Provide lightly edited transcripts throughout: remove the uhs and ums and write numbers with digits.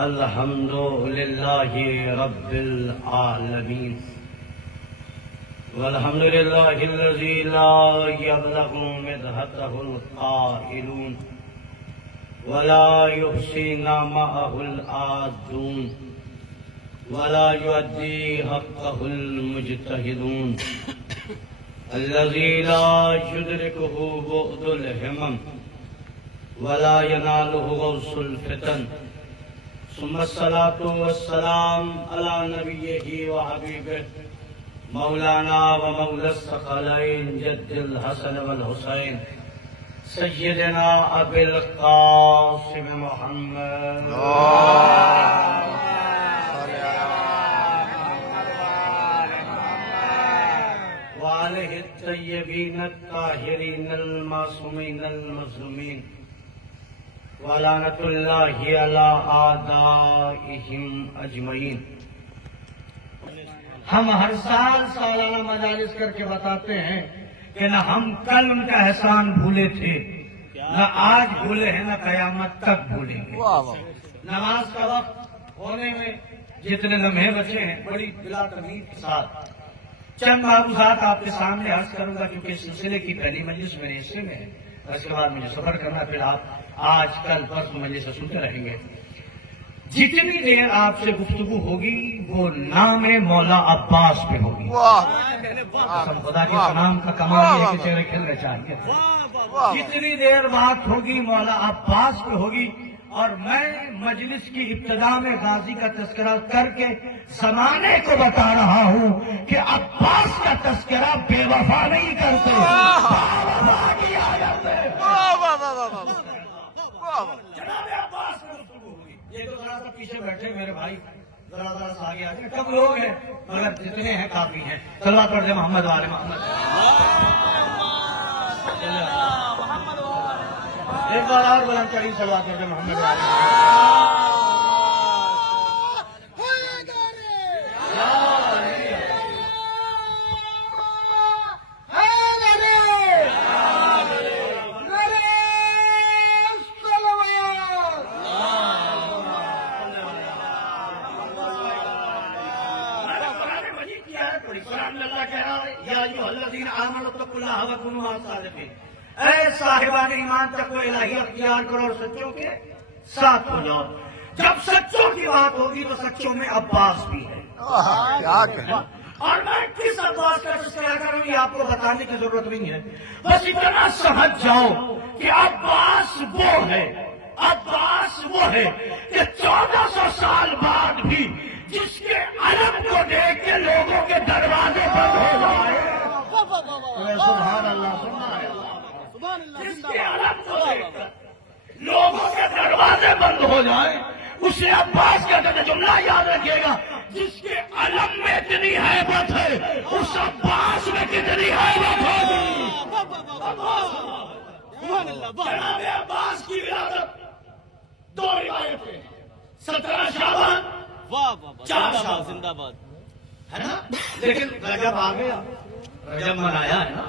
الحمد للہ رب العالمین والحمد للہ الذی لا یبلغ مدحته القائلون ولا يحصي نعمه العادون ولا يؤدي حقه المجتهدون الذي لا يدركه بعد الهمم ولا يناله غوث الفتن ثم الصلاة والسلام على نبيه وحبيبه مولانا ومولى الثقلين جد الحسن والحسين سيدنا أبي القاسم محمد وآله الطيبين الطاهرين المعصومين المظلومين ولعنة الله على أعدائهم أجمعين۔ ہم ہر سال سالانہ مجالس کر کے بتاتے ہیں کہ نہ ہم کل ان کا احسان بھولے تھے، نہ آج بھولے ہیں، نہ قیامت تک بھولیں گے۔ نماز کا وقت ہونے میں جتنے لمحے بچے ہیں بڑی بلا تمید کے ساتھ چند معروضات آپ کے سامنے عرض کروں گا، کیونکہ اس سلسلے کی پہلی مجلس میرے حصے میں ہے، اس کے بعد مجھے سفر کرنا، پھر آپ آج کل پرسوں مجلس سے سنتے رہیں گے۔ جتنی دیر آپ سے گفتگو ہوگی وہ نام مولا عباس پہ ہوگی۔ خدا کے سلام کا کمال یہ ہے کہ چہرے کھلنے چاہیے۔ جتنی دیر بات ہوگی مولا عباس پہ ہوگی، اور میں مجلس کی ابتدا میں غازی کا تذکرہ کر کے زمانے کو بتا رہا ہوں کہ عباس کا تذکرہ بے وفا نہیں کرتے، جناب عباس کی گفتگو ہوگی۔ یہ تو ذرا سا پیچھے بیٹھے میرے بھائی، ذرا ذرا سا آگے آتے ہیں، کم لوگ ہیں مگر جتنے ہیں کافی ہیں۔ صلوات پڑھ دیں محمد والے محمد۔ ایک بار اور بلند چڑھی صلوات پڑھ دیں محمد والے اے صاحبان ایمان تقوی الہی اختیار کرو اور سچوں کے ساتھ ہو جاؤ۔ جب سچوں کی بات ہوگی تو سچوں میں عباس بھی ہے، اور میں کس عباس کا تذکرہ کروں یہ آپ کو بتانے کی ضرورت نہیں ہے، بس اتنا سمجھ جاؤ کہ عباس وہ ہے، عباس وہ ہے کہ 1400 سال بعد بھی جس کے علم کو دیکھ کے لوگوں کے دروازے بند ہو جائے، سبحان اللہ سبحان اللہ، جس کے علم کو دیکھ کر لوگوں کے دروازے بند ہو جائے اسے عباس کہتے ہیں۔ جملہ یاد رکھیے گا، جس کے علم میں اتنی ہیبت ہے اس عباس میں کتنی ہیبت ہوگی۔ جناب عباس کی ولادت دو روایتیں، 17 شعبان 4 شعبان زندہ باد ہے نا، لیکن رجب آ گیا، رجب منایا ہے نا،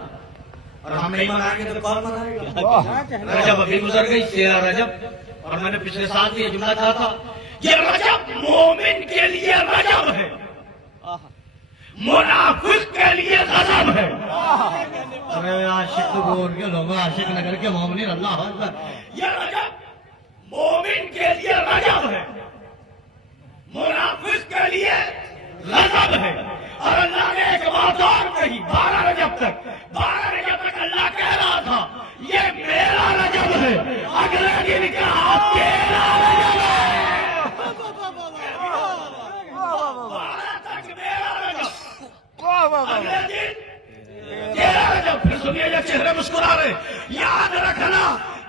اور ہم نہیں منائیں گے تو کون منائے گا؟ رجب ابھی گزر گئی، 13 رجب، اور میں نے پچھلے سال یہ جملہ کہا تھا، یہ رجب مومن کے لیے رجب ہے، منافق کے لیے غضب ہے۔ ارے عاشق بول کے لوگوں، عاشق نگر کے مومنین، اللہ اکبر، یہ رجب مومن کے لیے رجب ہے، منافق کے لیے غضب ہے۔ اور اللہ نے ایک بات اور کہی، 12 رجب تک اللہ کہہ رہا تھا یہ میرا رجب ہے، اگلے دن کہا تیرا رجب ہے، 12 تک میرا رجب، اگلے دن تیرا رجب۔ پھر سنیے یہ چہرے مسکرا رہے، یاد رکھنا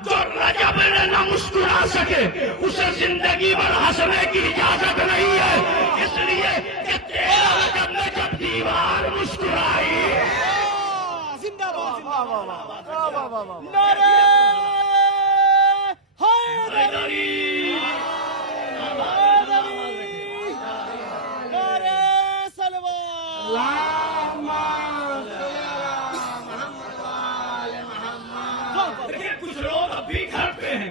جو رجب میں نہ مسکرا سکے اسے زندگی بھر ہنسنے کی اجازت نہیں ہے، اس لیے کہ تیرا رجب میں جب دیوار مسکرائی، زندہ باد نعرہ حیدری، نعرہ صلوات، دیکھیں کچھ لوگ اب بھی گھر پہ ہیں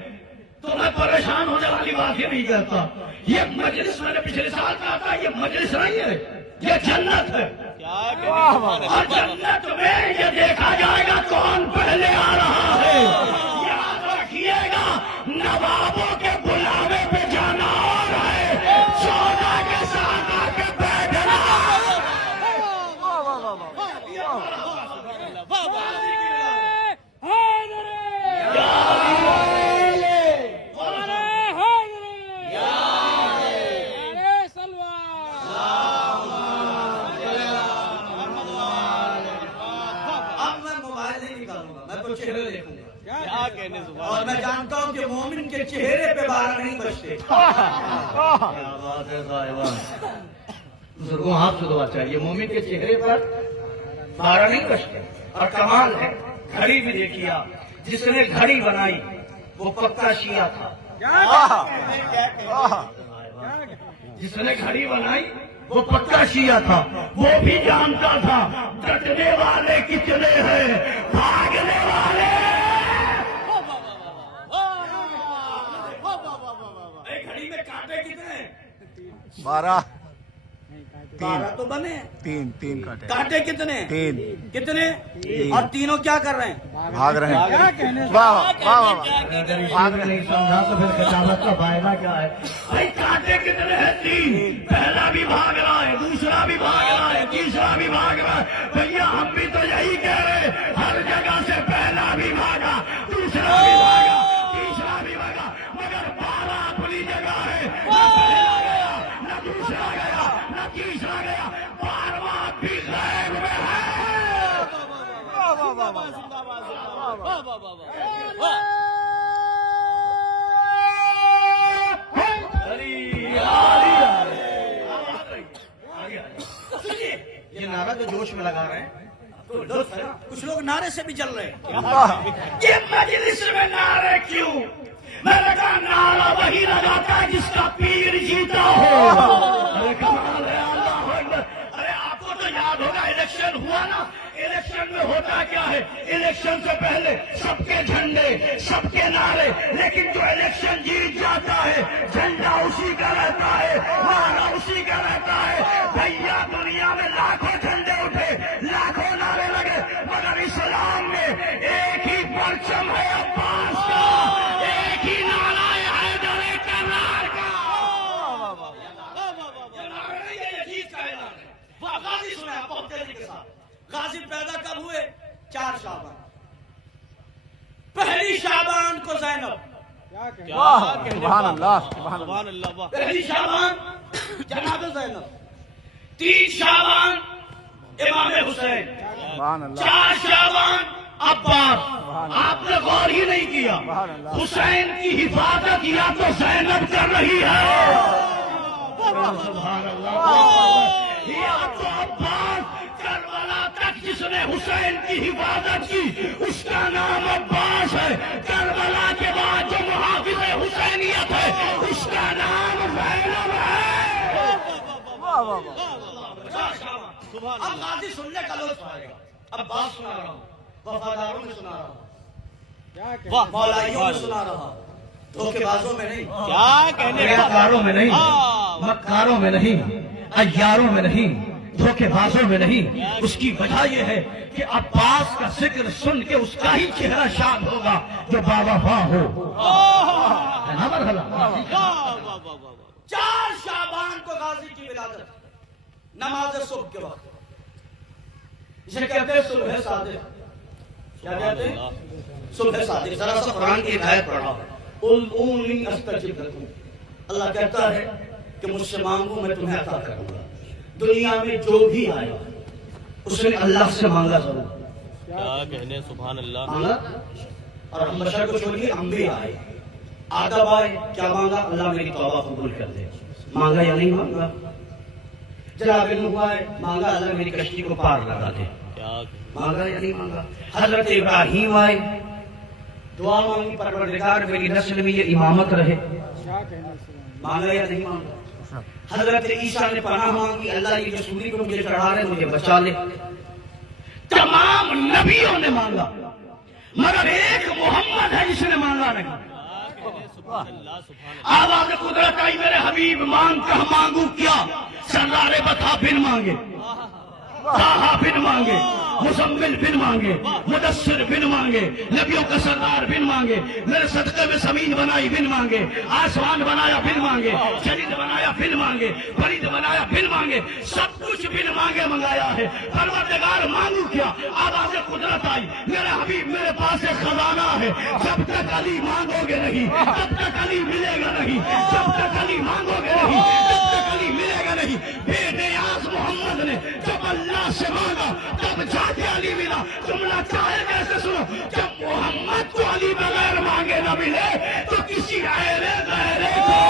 تو میں پریشان ہو جاتا والی بات ہی نہیں کرتا. یہ مجلس میں نے پچھلے سال کہا تھا یہ مجلس نہیں ہے, یہ جنت ہے. اور جنت میں یہ دیکھا جائے گا کون پہلے آ رہا ہے. یاد رکھیے گا نوابوں کے بلاوے پہ جانا اور ہے, سونا کے ساتھ آ کے بیٹھنا. اور میں جانتا ہوں کہ مومن کے چہرے پہ بارہ نہیں بچتے. بزرگوں ہاتھ سے دعا چاہیے, مومن کے چہرے پر بارہ نہیں بچتے. اور کمال ہے, گھڑی بھی دیکھیے آپ, جس نے گھڑی بنائی وہ پکا شیعہ تھا. جس نے گھڑی بنائی وہ پکا شیعہ تھا. وہ بھی جانتا تھا ڈٹنے والے کتنے ہیں, بھاگنے والے. گھڑی میں کانٹے کتنے ہیں؟ 12 تو بنے. تین کاٹے. کانٹے کتنے؟ 3 کتنے؟ اور تینوں کیا کر رہے ہیں؟ بھاگ رہے ہیں. بھاگ نہیں سمجھا تو پھر کتابت کا فائدہ کیا ہے؟ بھائی کانٹے کتنے ہیں؟ 3. پہلا بھی بھاگ رہا ہے, دوسرا بھی بھاگ رہا ہے, تیسرا بھی بھاگ رہا ہے. بھیا ہم بھی تو یہی کہہ رہے, ہر جگہ سے پہلا بھی بھاگا, دوسرا بھی بھاگا, تیسرا بھی بھاگا, مگر 12 اپنی جگہ ہے. نہ پہلا گیا, نہ دوسرا گیا, نہ تیسرا گیا, 12واں بھی غیب میں ہے. یہ نعرہ تو جوش میں لگا رہے ہیں, کچھ لوگ نعرے سے بھی چل رہے ہیں. یہ مجلس میں نعرے کیوں؟ میں نے کہا نعرہ وہی لگاتا ہے جس کا پیر جیتا ہو. ارے کمال ہے, اللہ اکبر. ارے آپ کو تو یاد ہوگا الیکشن ہوا نا, الیکشن میں ہوتا کیا ہے, الیکشن سے پہلے سب کے جھنڈے, سب کے نعرے, لیکن جو الیکشن جیت جاتا ہے جھنڈا اسی کا رہتا ہے, نعرہ اسی کا رہتا ہے. بھیا دنیا میں لاکھوں جھنڈے اٹھے, لاکھوں نعرے لگے, مگر اسلام میں ایک ہی پرچم ہے عباس کا, ایک ہی نعرہ ہے حیدر کرار کا. غازی سنا آپ بہت تیزی کے ساتھ. غازی پیدا کب ہوئے؟ 4 شعبان. پہلی شعبان کو زینب, سبحان اللہ, سبحان اللہ. پہلی شعبان جناب زینب, 3 شعبان امام حسین, سبحان اللہ. 4 شعبان عباس. آپ نے غور ہی نہیں کیا, حسین کی حفاظت یا تو زینب کر رہی ہے, سبحان اللہ, یا تو عباس. کربلا تک جس نے حسین کی حفاظت کی اس کا نام عباس ہے. کربلا کے بعد جو محافظ حسینیت ہے اس کا نام زینب ہے. اب غازی سننے کا لطف آئے گا. اب بات سنا رہا ہوں, وفاداروں میں سنا رہا ہوں, مولائیوں میں سنا رہا ہوں, دھوکے بازوں میں نہیں. کیا کہنے کا, کاروں میں نہیں, مکاروں میں نہیں, عیاروں میں نہیں, دھوکے بازوں میں نہیں. اس کی وجہ یہ ہے کہ عباس کا ذکر سن کے اس کا ہی چہرہ شاد ہوگا جو باوفا ہو. ہے نا مرحلہ. 4 شعبان کو غازی کی ولادت, نماز صبح کے وقت, جسے کہتے ہیں صبح صادق. کیا کہتے ہیں؟ صبح صادق. ذرا سا قرآن کی آیت پڑھا, ادعونی استجب لکم. اللہ کہتا ہے کہ مجھ سے مانگو میں تمہیں عطا کروں گا. دنیا میں جو بھی آیا اس نے اللہ سے مانگا ضرور. کیا کہنے, سبحان اللہ. مانگا, اور ہم بشر کو چھوڑ کے انبیاء آئے, آدم آئے, کیا مانگا؟ اللہ میری توبہ قبول کر دے. مانگا یا نہیں مانگا؟ جناب نوح آئے, مانگا اللہ میری کشتی کو پار لگا دے. مانگا یا نہیں مانگا؟ حضرت ابراہیم آئے, دعا مانگی پروردگار میری نسل میں یہ امامت رہے. مانگا یا نہیں مانگا؟ حضرت عیسیٰ نے پناہ مانگی, اللہ یہ جو سوری کو مجھے چڑھا رہے مجھے بچا لے. تمام نبیوں نے مانگا, مگر ایک محمد ہے جس نے مانگا نہیں. سبحان اللہ سبحان اللہ آواز قدرت آئی میرے حبیب مانگ کہاں مانگوں کیا سردار بتا بن مانگے طاہا بن مانگے مزمل بن مانگے مدثر بن مانگے نبیوں کا سردار بن مانگے میرے صدقے میں زمین بنائی بن مانگے آسمان بنایا بن مانگے جلید بنایا بن مانگے فرید بنایا بن مانگے سب کچھ بن مانگے منگایا ہے پروردگار مانگوں کیا آواز قدرت آئی میرے حبیب میرے پاس ایک خزانہ ہے جب تک علی مانگو گے نہیں تب تک علی ملے گا نہیں جب تک علی مانگو گے نہیں تب تک علی ملے گا نہیں بے نیاز محمد نے جب اللہ سے مانگا تب جا کے علی ملا جملہ چاہے کیسے سنو جب محمد کو علی بغیر مانگے نہ ملے تو کسی غیرے کو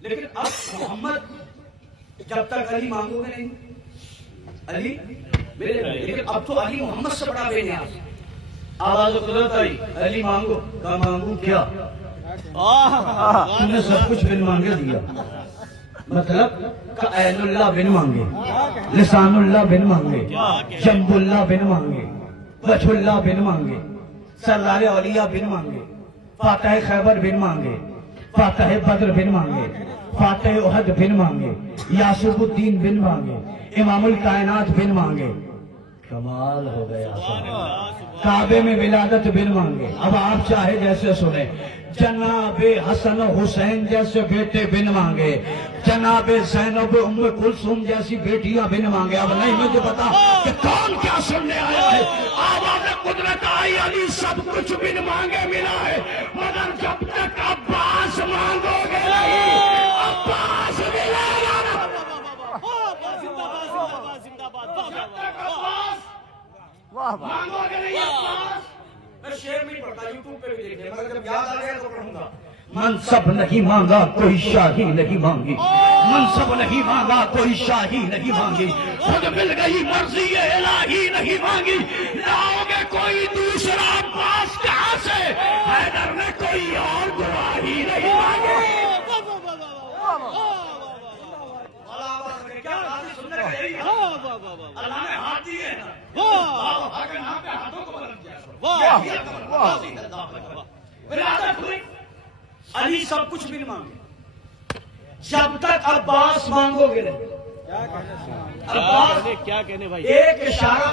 لیکن اب محمد جب تک علی مانگو گے نہیں علی لیکن اب تو علی محمد سے بڑا بے نیاز آواز قدرت آئی علی مانگو کا مانگو کیا تم نے سب کچھ بن مانگے دیا مطلب کا عین اللہ بن مانگے لسان اللہ بن مانگے جنب اللہ بن مانگے وجہ اللہ بن مانگے سردار اولیاء بن مانگے فاتح خیبر بن مانگے فاتح بدر بن مانگے فاتح احد بن مانگے یاسوب الدین بن مانگے امام الکائنات بن مانگے کمال ہو گیا کعبے میں ولادت بن مانگے اب آپ چاہے جیسے سنیں جناب حسن حسین جیسے بیٹے بن مانگے جناب زینب ام کلثوم جیسی بیٹیاں بن مانگے اب نہیں مجھے پتا کہ کون کیا سننے آیا ہے آواز قدرت آئی علی سب کچھ بن مانگے ملا ہے مگر جب تک عباس مانگو گے نہیں عباس ملے گا نا مانگو گے نہیں عباس میں شعر نہیں پڑھتا یوٹیوب پہ بھی دیکھتے مگر جب یاد آ گیا تو پڑھوں گا منصب نہیں مانگا کوئی شاہی نہیں مانگی منصب نہیں مانگا کوئی شاہی نہیں مانگی خود مل گئی مرضی الہی نہیں مانگی لاؤ گے کوئی دوسرا پاس کہاں سے حیدر نے کوئی اور گواہی نہیں مانگی اللہ نے ہاتھ دیے علی سب کچھ بھی مانگے جب تک عباس مانگو گے عباس کیا کہنے بھائی ایک اشارہ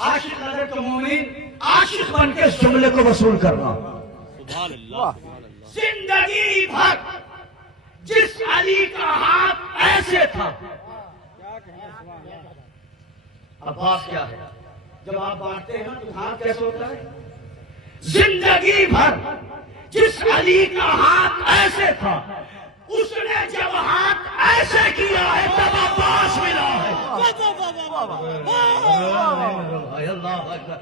عاشق نظر کے مومن عاشق بن کے اس جملے کو وصول کرنا سبحان اللہ زندگی بھر جس علی کا ہاتھ ایسے تھا عباس کیا ہے جب آپ بانٹتے ہیں نا تو ہاتھ کیسے ہوتا ہے زندگی بھر جس علی کا ہاتھ ایسے تھا اس نے جب ہاتھ ایسے کیا ہے تب عباس ملا ہے اللہ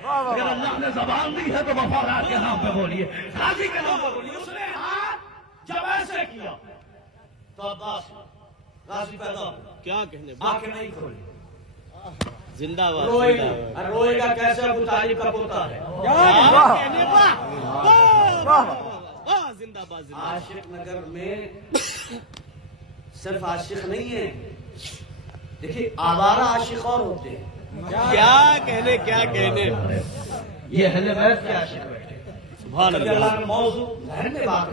اگر اللہ نے زبان دی ہے تو وفادار کے نام پہ بولیے غازی کے نام پہ بولیے اس نے ہاتھ جب ایسے کیا تو عباس غازی پیدا ہو کیا کہنے آنکھیں نہیں کھولی زندہ باد روئے گا کیسے ابو طالب کا پوتا ہے زندہ باد عاشق نگر میں صرف عاشق نہیں ہے دیکھیے آوارہ عاشق اور ہوتے ہیں کیا کہنے یہ اہل بیت کے عاشق بیٹھے سبحان کبھی اللہ اللہ نے موضوع ذہن میں بات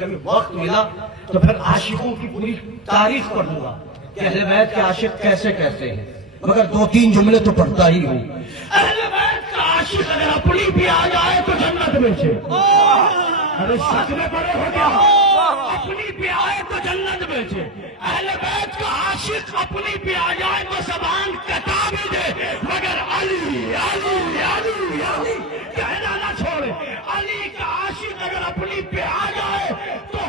کبھی وقت ملا تو پھر عاشقوں کی پوری تاریخ پڑھوں گا کہ اہل بیت کے عاشق کیسے کہتے ہیں مگر دو تین جملے تو پڑھتا ہی ہوں اہل بیت کا عاشق اگر اپنی بھی آ جائے تو جنت میں سے ارے سچ میں پڑے ہو گیا اپنی بھی آئے تو جنت میں سے اہل بیت کا عاشق اپنی بھی آ جائے تو زبان کٹا بھی دے مگر علی علی علی علی کہنا نہ چھوڑے علی کا عاشق اگر اپنی پہ آ جائے تو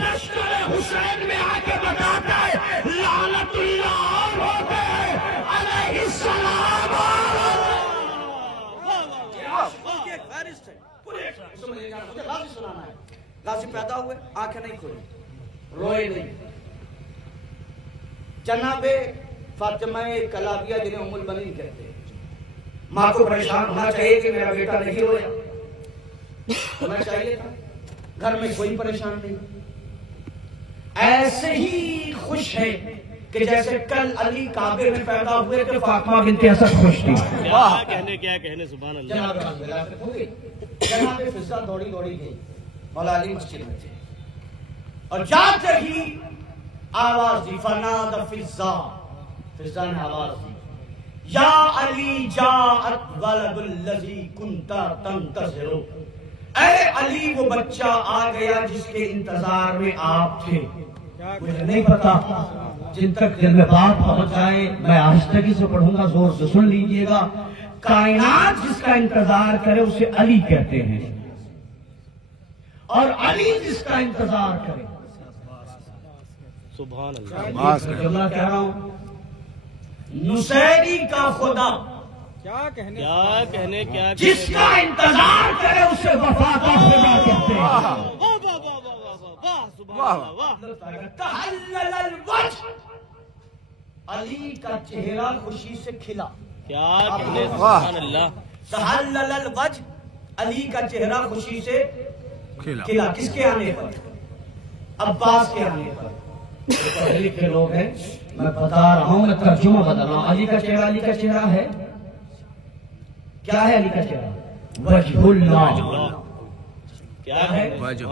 لشکر حسین میں آ کے بتاتا ہے لعنت اللہ ہوتے ہیں علیہ السلام غازی پیدا ہوئے آنکھیں نہیں کھولی روئے نہیں جناب فاطمہ کلابیہ جنہیں ام البنین کہتے ہیں ماں کو پریشان ہونا چاہیے کہ میرا بیٹا نہیں رویا ہونا چاہیے تھا گھر میں کوئی پریشان نہیں ایسے ہی خوش ہے کہ جیسے کل علی کعبے میں پیدا ہوئے تو فاطمہ بنت اسد خوش تھی کیا کہنے سبحان اللہ جناب ولادت ہو گئی جناب فضا دوڑی گئی مولا علی مسجد میں تھے اور جاتے ہی آواز دی فناد فضا نے آواز دی یا علی جاءت ولد الذی کنت تنتظر اے علی وہ بچہ آ گیا جس کے انتظار میں آپ تھے مجھے نہیں پتا جن تک دل میں بات پہنچ جائے میں آہستگی سے پڑھوں گا زور سے سن لیجئے گا کائنات جس کا انتظار کرے اسے علی کہتے ہیں اور علی جس کا انتظار کرے سبحان اللہ جملہ کہہ رہا ہوں نصیری کا خدا کیا کہنے کیا کہنے جس کا انتظار کرے اسے وفا کا خدا کہتے ہیں واہ واہ واہ واہ واہ واہ سبحان اللہ واہ تحلل الوجه علی کا چہرہ خوشی سے کھلا کیا کہنے سبحان اللہ تحلل الوجه علی کا چہرہ خوشی سے کھلا کس کے آنے پر عباس کے آنے پر علی کے لوگ ہیں میں بتا رہا ہوں میں ترجمہ بدل رہا ہوں علی کا چہرہ ہے کیا ہے علی کا چہرہ وجہ اللہ کیا ہے وجہ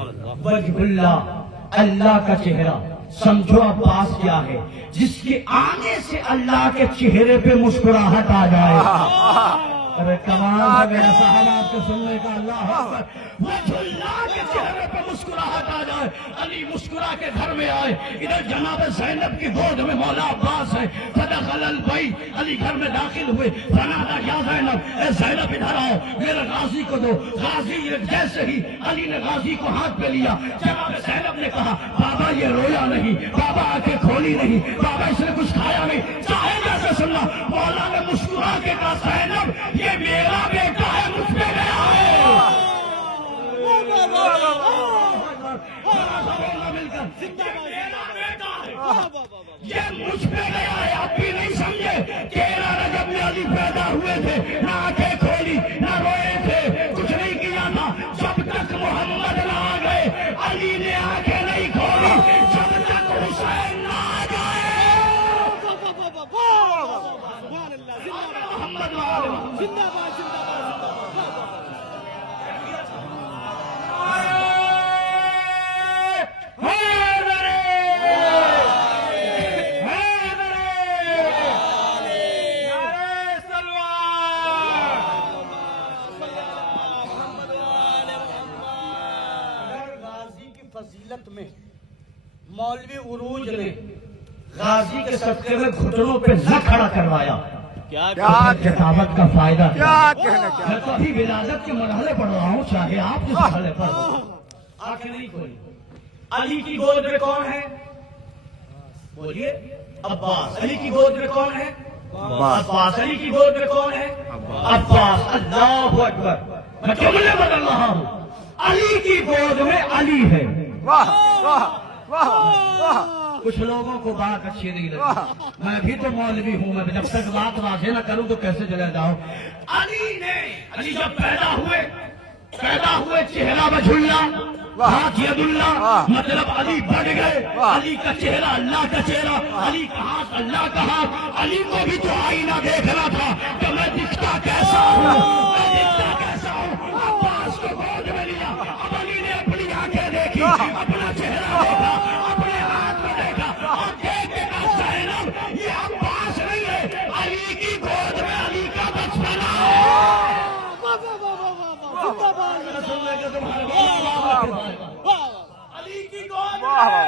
اللہ اللہ کا چہرہ سمجھو عباس کیا ہے جس کے آنے سے اللہ کے چہرے پہ مسکراہٹ آ جائے ارے کمال ہے میرا صاحب آپ کو سننے کا اللہ اکبر وجہ اللہ کے چہرے پہ مسکراہٹ آ جائے علی مسکرا کے گھر میں آئے ادھر جناب زینب کی گود میں مولا عباس ہے فدخل البیت علی گھر میں داخل ہوئے فنادا یا زینب اے زینب ادھر آؤ میرے غازی کو دو غازی جیسے ہی علی نے غازی کو ہاتھ پہ لیا جناب زینب نے کہا بابا یہ رویا نہیں بابا آنکھیں کھولی نہیں بابا اس نے کچھ کھایا نہیں چاہے جیسے سننا مولا نے مسکرا کے کہا زینب یہ میرا بیٹا ہے مجھ پہ گیا ہے مل کر میرا بیٹا ہے یہ مجھ پہ گیا ہے آپ بھی نہیں سمجھے 13 رجب میں علی پیدا ہوئے تھے نہ آنکھیں کھولی نہ روئے تھے کچھ نہیں کیا تھا جب تک محمد نہ آ گئے علی نے آنکھیں نہیں کھولی جب تک حسین نہ آ گئے محمد زندہ باد زندہ باد فضیلت میں مولوی عروج نے غازی کے صدقے میں گھٹنوں پہ نہ کھڑا کروایا کتابت کا فائدہ میں تو ابھی ولادت کے مرحلے پڑھ رہا ہوں چاہے آپ جس مرحلے پر آنکھیں نہیں کھولی علی کی گود میں کون ہے بولیے عباس علی کی گود میں کون ہے عباس علی کی گود میں کون ہے عباس اللہ اکبر میں جملے بدل رہا ہوں علی کی گود میں علی ہے کچھ لوگوں کو بات اچھی نہیں لگی میں بھی تو مولوی ہوں میں جب تک بات واضح نہ کروں تو کیسے چلے جاؤں علی جب پیدا ہوئے چہرہ بجھلا ہاتھ ید اللہ مطلب علی بڑھ گئے علی کا چہرہ اللہ کا چہرہ علی کا ہاتھ اللہ کا ہاتھ علی کو بھی تو آئینہ دیکھنا تھا کہ میں دکھتا کیسا ہوں عباس کو گود میں لیا اب علی نے اپنی آنکھیں دیکھی اپنا چہرہ دیکھا اپنے ہاتھ میں دیکھا اور دیکھ کے کہا زینب یہ عباس نہیں ہے علی کی گود میں علی کا بچپنا ہے علی کی گود میں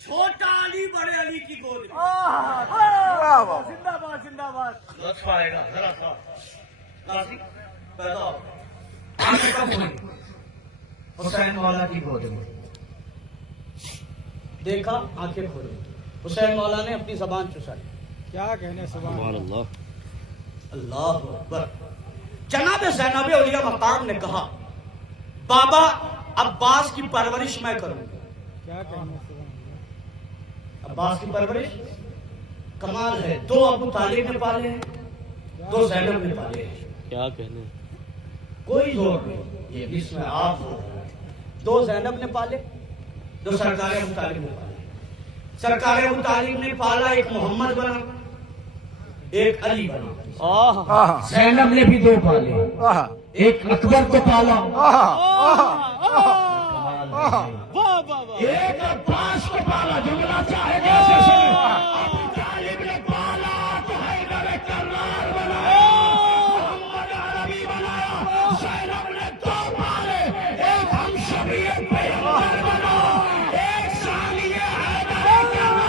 چھوٹا علی بڑے علی کی گود زندہ باد زندہ باد لطف آئے گا ذرا سا غازی پیدا ہو آنکھیں کب ہوئی حسین مولا کی گود میں دیکھا آنکھیں کھولی حسین مولا نے اپنی زبان چسائی کیا کہنے سبحان اللہ اللہ اکبر جناب زینب اولیاء مقام نے کہا بابا عباس کی پرورش میں کروں گا. کیا کہنے سبحان اللہ. عباس کی پرورش کمال ہے. 2 ابو طالب نے پالے ہیں, 2 زینب نے پالے ہیں. کیا کہنے. کوئی زور نہیں, یہ بھی اس میں آپ 2 زینب نے پالے, 2 سرکار ابو طالب نے پالے. سرکار ابو طالب نے پالا, ایک محمد بنا, ایک علی بنا. زینب نے بھی 2 پالے, ایک اکبر کو پالا, ایک عباس کو پالا. جملہ چاہے کیسے سنے. ابو طالب نے پالا تو حیدر کرار بنایا, محمد عربی بنایا. زینب نے 2 پالے, ایک ہم شبیہ پیغمبر بنا, ایک ثانی حیدر کرار.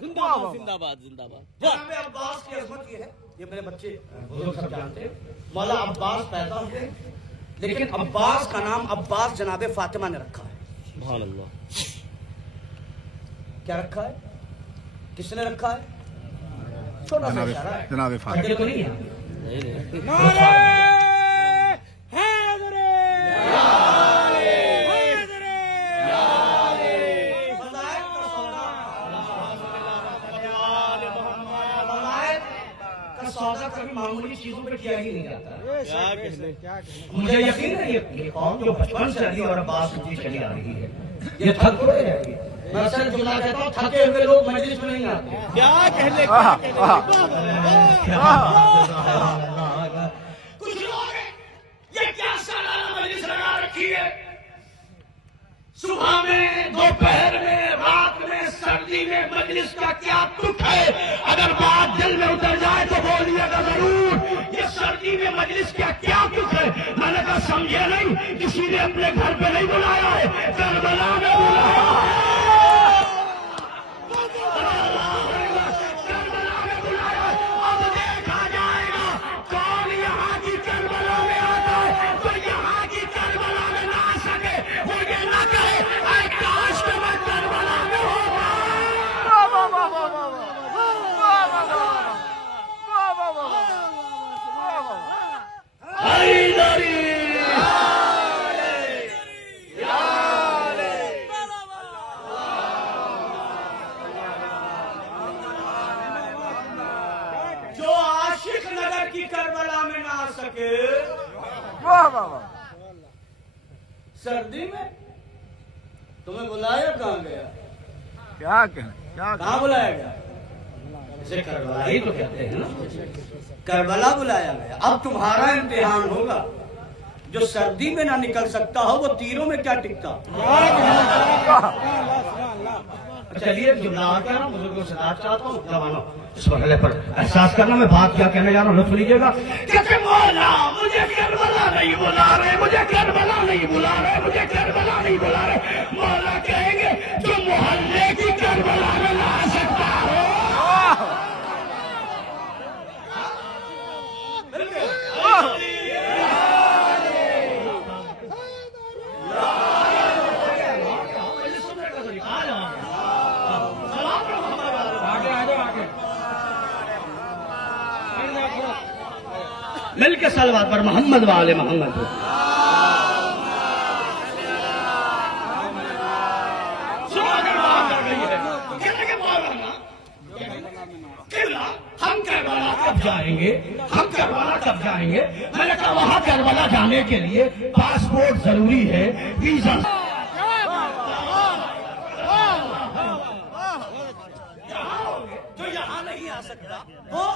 زندہ باد زندہ باد زندہ باد. جناب عباس کی عظمت یہ ہے, یہ میرے بچے بزرگ سب جانتے ہیں, مولا عباس پیدا ہوئے, لیکن عباس کا نام عباس جناب فاطمہ نے رکھا ہے. سبحان اللہ. کیا رکھا ہے, کس نے رکھا ہے؟ چھوٹا سا اشارہ ہے, جناب فاطمہ. بڑے تو نہیں ہے. نہیں نہیں. نعرہ حیدر. سودا کبھی معمولی چیزوں پہ کیا ہی نہیں جاتا. کیا کہنے. کیا کہنے. مجھے یقین ہے یہ قوم جو بچپن سے علی اور عباس کی چلی آ رہی ہے, یہ تھک تھوڑے رہے گی. میں اکثر جملہ کہتا ہوں, تھکے ہوئے لوگ مجلس میں نہیں آتے. کیا کہنے. کچھ لوگ یہ کیا سالانہ مجلس لگا رکھی ہے, صبح میں, دوپہر میں, رات میں, سردی میں, مجلس کا کیا دکھ ہے. اگر بات دل میں اتر جائے تو بولیے گا ضرور, یہ سردی میں مجلس کا کیا دکھ ہے. میں نے کہا سمجھے نہیں, کسی نے اپنے گھر پہ نہیں بلایا ہے, کربلا میں بلایا ہے. کربلا میں بلایا ہے. اب دیکھا جائے گا کون یہاں کی کربلا میں آتا ہے, تو یہاں کی کربلا میں نہ آ سکے وہ یہ نہ کہے اے کاش کہ میں کربلا میں ہوتا. جو عاشق نگر کی کربلا میں نہ آ سکے, سردی میں تمہیں بلایا کہاں گیا, کیا کہنے. کیا کہاں بلایا گیا؟ اسے کربلا ہی تو کہتے ہیں نا, کربلا بلایا گیا. اب تمہارا امتحان ہوگا, جو سردی میں نہ نکل سکتا ہو وہ تیروں میں کیا ٹکتا. چلیے جملہ آ گیا نا, بزرگوں سے داد چاہتا ہوں, جوانوں اس مرحلے پر احساس کرنا میں بات کیا کہنے جا رہا ہوں, لطف لیجیے گا. کہ مولا مجھے کربلا نہیں بلا رہے, مجھے کربلا نہیں بلا رہے, مجھے کربلا نہیں بلا رہے. مولا کہیں گے جو محلے کی کربلا میں لا سکتا ہو. مل کے صلوات پر محمد والے محمد. ہم کربلا کب جائیں گے, ہم کربلا کب جائیں گے. میں نے کہا وہاں کربلا جانے کے لیے پاسپورٹ ضروری ہے, ویزا. جو یہاں نہیں آ سکتا وہ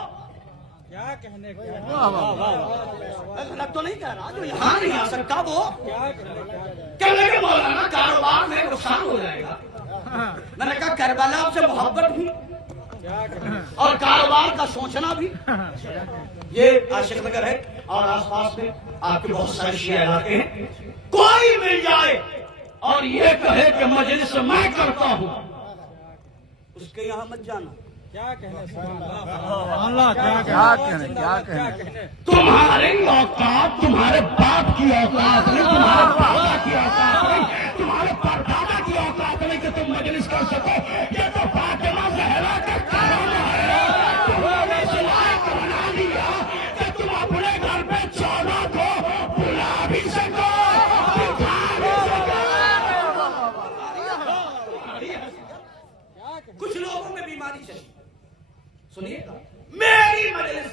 کیا کہنے. میں غلط تو نہیں کہہ رہا, جو یہاں نہیں آ سکتا وہ کیا کہنے. کہنے کے مولانا کاروبار میں نقصان ہو جائے گا. میں نے کہا کربلا سے محبت بھی کیا کہنے. اور کاروبار کا سوچنا بھی. یہ عاشق نگر ہے اور آس پاس میں آپ کے بہت سارے شیعہ علاقے ہیں. کوئی مل جائے اور یہ کہے کہ مجلس میں کرتا ہوں, اس کے یہاں مت جانا. کیا کہنے. سبحان اللہ. کیا کیا کہنے. کہنے. کیا کہنے. کہنے. تمہاری اوقات تمہارے باپ کی اوقات نہیں, تمہارے دادا کی اوقات نہیں, تمہارے پردادا کی اوقات نہیں کہ تم مجلس کر سکو. یہ تو فاطمہ زہرا کا کام ہے. سنیے میری مجلس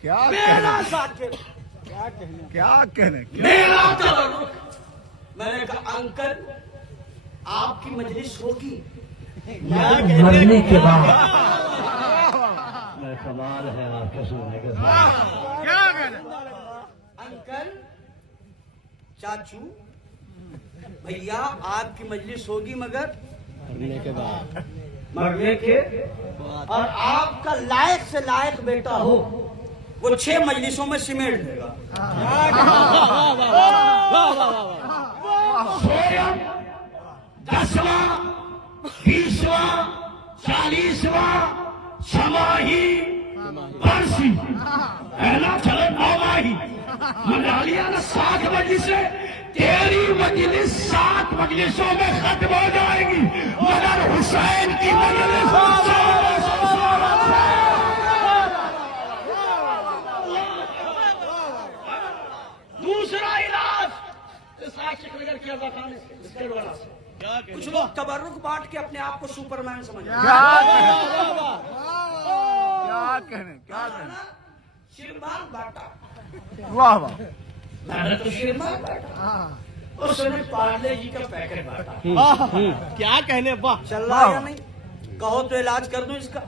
کیا میرا ذاکر کیا کہنے میرا تبرک. میں نے کہا انکل آپ کی مجلس ہوگی مرنے کے بعد کمال ہے آپ کے سننے کے بعد. کیا کہنے انکل چاچو بھیا آپ کی مجلس ہوگی مگر مرنے کے اور آپ کا لائق سے لائق بیٹا ہو وہ 6 مجلسوں میں سمیٹ دے گا. 10واں 20واں 40واں چھماہی برسی پہلا چلے 9واہی منالیہ نا 7 مجلسیں. تیری مجلس 7 مجلسوں میں ختم ہو جائے گی مگر حسین کی مجلس دوسرا علاج اس عاشق نگر کی اداکاری اس کے والا سے. کچھ لوگ تبرک بانٹ کے اپنے آپ کو سپرمین سمجھتے ہیں. کیا کہنے شرمان باٹا واہ واہ میں نے تو شرمان باٹا اس نے پارلے جی کا پیکٹ بانٹا. کیا کہنے واہ چل رہا یا نہیں کہو تو علاج کر دوں اس کا.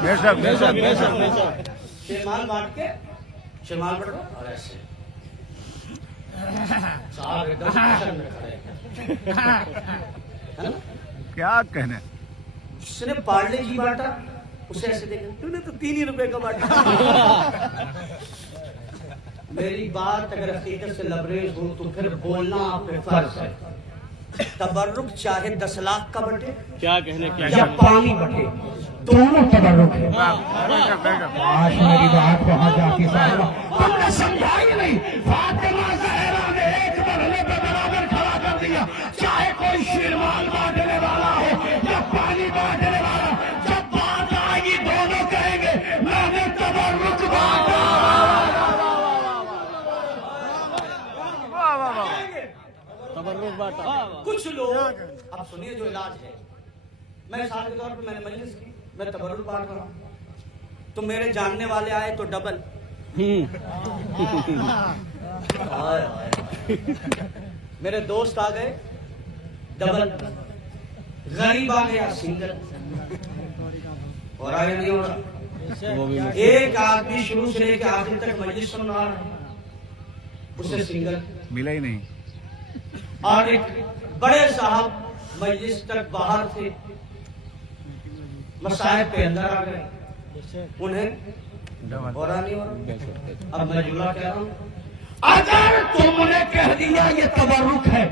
بے شک بے شک بے شک شرمان بانٹ کے شرمان بانٹ دو اور ایسے صاحب ایک دم ٹینشن میں کھڑے ہیں. ہے نا؟ کیا کہنے اس نے پارلے جی بانٹا اسے ایسے دیکھا تو نے تو 3 ہی روپے کا بانٹا. میری بات اگر حقیقت سے لبریز ہو تو پھر بولنا آپ پہ فرض ہے. تبرک چاہے 10 لاکھ کا بٹے کیا کہنے یا پانی بٹے دونوں تبرک ہے. بے شک بے شک آج میری بات وہاں جاتی صاحبہ تم نے سمجھائی نہیں. فاطمہ زہرا نے ایک مرحلے پہ برابر کھڑا کر دیا چاہے کوئی شیرمال بانٹنے والا ہو یا پانی بانٹنے والا. جب بات آئے گی دونوں کہیں گے میں نے تبرک بانٹا. واہ واہ واہ تبرک باٹا کچھ لوگ اب سنیے جو علاج ہے. میں مثال کے طور پہ میں نے مجلس کی میں تبرک بانٹ رہا ہوں تو میرے جاننے والے آئے تو ڈبل میرے دوست آ گئے ڈبل غریب آ گیا سنگل. اور آگے نہیں ہو رہا. ایک آدمی شروع سے لے کے آخر تک مجلس سن رہا ہے اسے سنگل. ملا ہی نہیں اور ایک بڑے صاحب مجلس تک باہر تھے مسائب پہ اندر آ گئے انہیں ہو رہا نہیں ہو رہا. اب میں جملہ کہہ رہا ہوں اگر تم نے کہہ دیا یہ تبرک ہے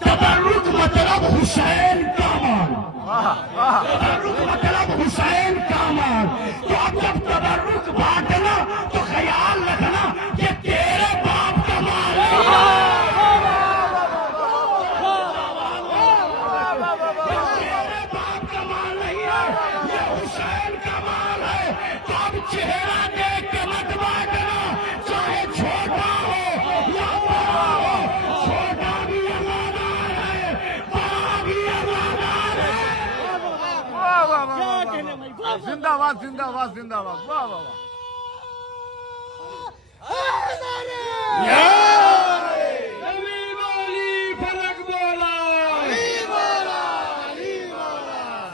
تبرک مطلب حسین کا مال. تبرک مطلب حسین کا مال. تو اب جب تبرک بانٹنا تو خیال رکھنا یہ تیرے باپ کا مال ہے. تیرے باپ کا مال نہیں ہے یہ حسین کا مال ہے. تو اب چہرہ دیکھ کے مت بانٹنا چاہے چھوٹا ہو یا بڑا ہو. چھوٹا بھی ازادار ہے بڑا بھی ازادار ہے. واہ واہ واہ زندہ باد زندہ باد زندہ باد واہ واہ واہ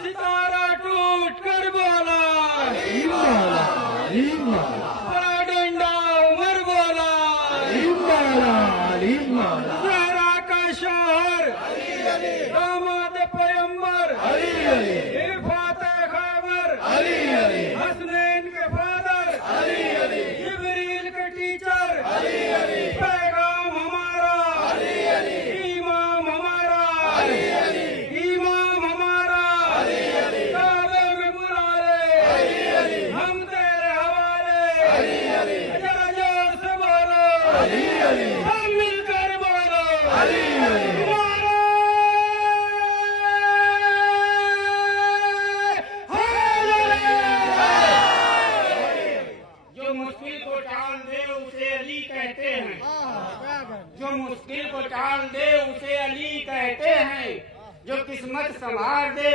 ستارہ ٹوٹ کر بولا بڑا ڈنڈا عمر بولا زہرا کا شوہر داماد پیمبر فاتح خیبر حسنین کے فادر جبریل کے ٹیچر پیغام ہمارا امام ہمارا امام ہمارا کعبے میں بلا لے ہم تیرے حوالے ذرا زور سے بولو ہم مل کر بولو جو مشکل کو ٹال دے اسے علی کہتے ہیں. جو مشکل کو ٹال دے اسے علی کہتے ہیں. جو قسمت سنوار دے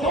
2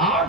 8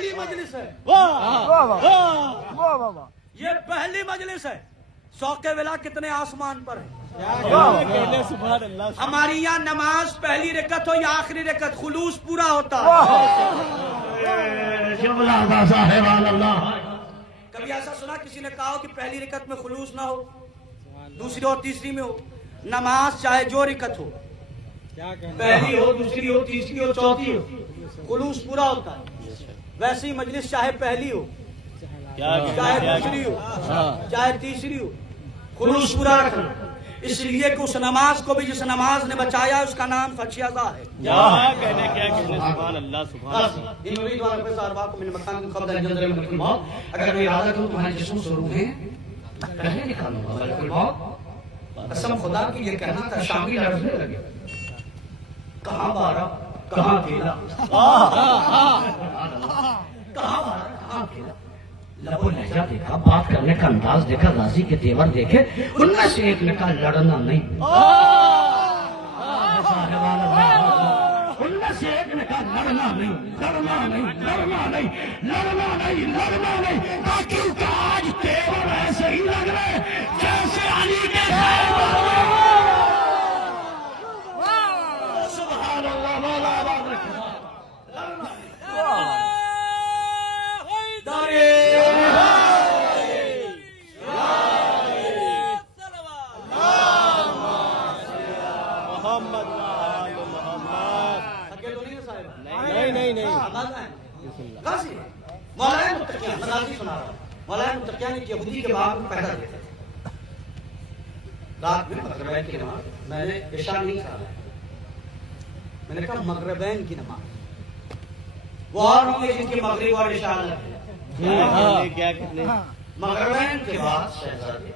پہلی مجلس ہے، واہ واہ واہ واہ واہ واہ واہ یہ پہلی مجلس ہے. شوق ولا کتنے آسمان پر ہے. کیا کہنے سبحان اللہ. ہماری یہاں نماز پہلی رکعت ہو یا آخری رکعت خلوص پورا ہوتا ہے. جملہ بازا ہے اللہ. کبھی ایسا سنا کسی نے کہا ہو کہ پہلی رکعت میں خلوص نہ ہو، دوسری اور تیسری میں ہو؟ نماز چاہے جو رکعت ہو، پہلی ہو، دوسری ہو، تیسری ہو، چوتھی ہو، خلوص پورا ہوتا ہے. ویسے ہی مجلس چاہے پہلی ہو، چاہے دوسری ہو، چاہے تیسری ہو، خلوص پورا رکھنا. اس لیے کہ اس نماز کو بھی جس نماز نے بچایا اس کا نام فتح ازا ہے. کیا کہنے سبحان اللہ سبحان اللہ. ان مرید والوں کے ساربا کو میرے مکان کو قبضہ جندر میں ملک الموت. اگر میں ارادہ کروں تمہارے جسم سے روحیں پہلے نکالوں گا ملک الموت. قسم خدا کی یہ کہنا تھا شامی لڑنے لگے. کہاں بارہ کہاں کھیلا، کہاں بارہ کہاں کھیلا. لب و لہجہ دیکھا، بات کرنے کا انداز دیکھا، غازی کے تیور دیکھے. ان میں سے ایک نے کہا لڑنا نہیں. ان میں سے ایک نے کہا لڑنا نہیں، لڑنا نہیں، لڑنا نہیں، لڑنا نہیں، لڑنا نہیں. کیونکہ آج تیور ایسے ہی لگ رہے جیسے علی کے سبحان اللہ. مولا بات رکھنا مولانا متقیان مزاجی سنا رہا ہوں. مولانا متقیان ایک یہودی کے باپ کو پیدا دیتے تھے. رات میں مغربین کی نماز میں نے عشاء نہیں کھا میں نے کہا مغربین کی نماز وہ اور ہوں گے جن کی مغرب اور عشاء الگ. کیا کہنے مغربین کے بعد شہزادے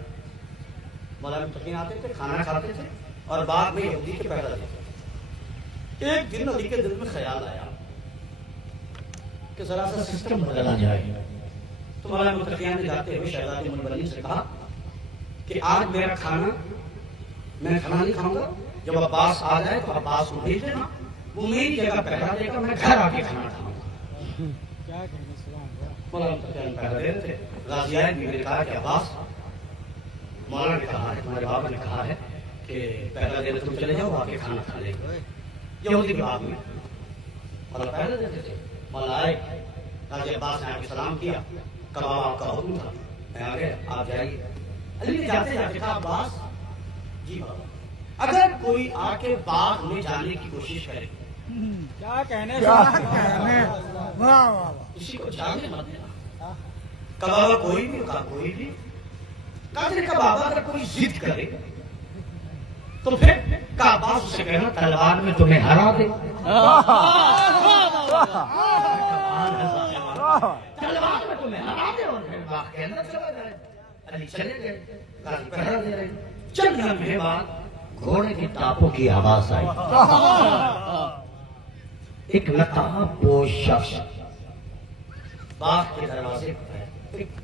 مولانا متقیان آتے تھے، کھانا کھاتے تھے اور بعد میں یہودی کے پیدا دیتے تھے. ایک دن علی کے دل میں خیال آیا کہ ذرا سا سسٹم بدلا جائے. تو مولانا متقیان نے جاتے ہوئے شہزادے منبلی سے کہا کہ آج میرا کھانا میں کھانا نہیں کھاؤں گا. جب عباس آ جائے تو عباس کو بھیج دینا، وہ میری جگہ پہرا دے گا، میں گھر آ کے کھانا کھاؤں گا. مولانا متقیان پہرا دے رہے تھے. غازی آئے نے کہا کہ عباس مولانا نے کہا ہے، تمہارے بابا نے کہا ہے کہ پہرا دے رہے تم چلے جاؤ آ کے کھانا کھا لے گا. یہودی کے بعد میں مولانا پہرا دیتے تھے. مولا آئے، غازی عباس نے آ کے سلام کیا. کباب آپ کا حکم تھا، میں آ گیا، آپ جائیے. علی نے جاتے جاتے کہا عباس جی بابا اگر کوئی آ کے باغ میں جانے کی کوشش کرے کیا کہنے واہ واہ واہ. کسی کو جانے مت دینا. کباب کوئی بھی کہا کوئی بھی. کہا بابا اگر کوئی ضد کرے تو پھر کہا عباس سے کہنا تلوار میں تمہیں ہرا دے. تلوار میں تمہیں ہرا دے اور پھر باغ کے اندر چلا جائے. علی چلے گئے. غازی پہرا دے رہے. چند لمحے بعد گھوڑے کی ٹاپوں کی آواز آئی. ایک نقاب پوش شخص باغ کے دروازے پر.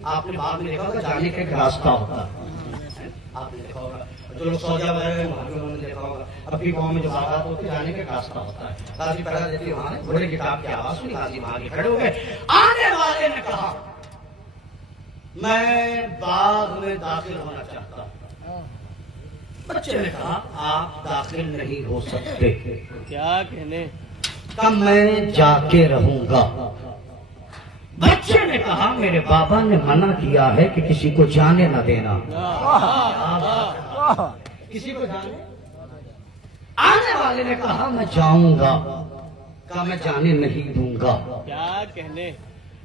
آپ نے باغ میں دیکھا ہوگا جانے کا ایک راستہ ہوتا ہے. آپ نے دیکھا ہوگا جو لوگ سوجا وغیرہ انہوں نے دیکھا ہوگا. اپنی قوم میں جو باغات ہوتے جانے کا ایک راستہ ہوتا ہے. غازی پہرا دیتی وہاں گھوڑے کی ٹاپ کی آواز سنی. غازی وہاں کھڑے ہو گئے. آنے والے نے کہا میں باغ میں داخل ہونا چاہتا ہوں. بچے نے کہا آپ داخل نہیں ہو سکتے. کیا کہنے کہا میں جا کے رہوں گا. بچے نے کہا میرے بابا نے منع کیا ہے کہ کسی کو جانے نہ دینا. کسی کو جانے. آنے والے نے کہا میں جاؤں گا. کہا میں جانے نہیں دوں گا. کیا کہنے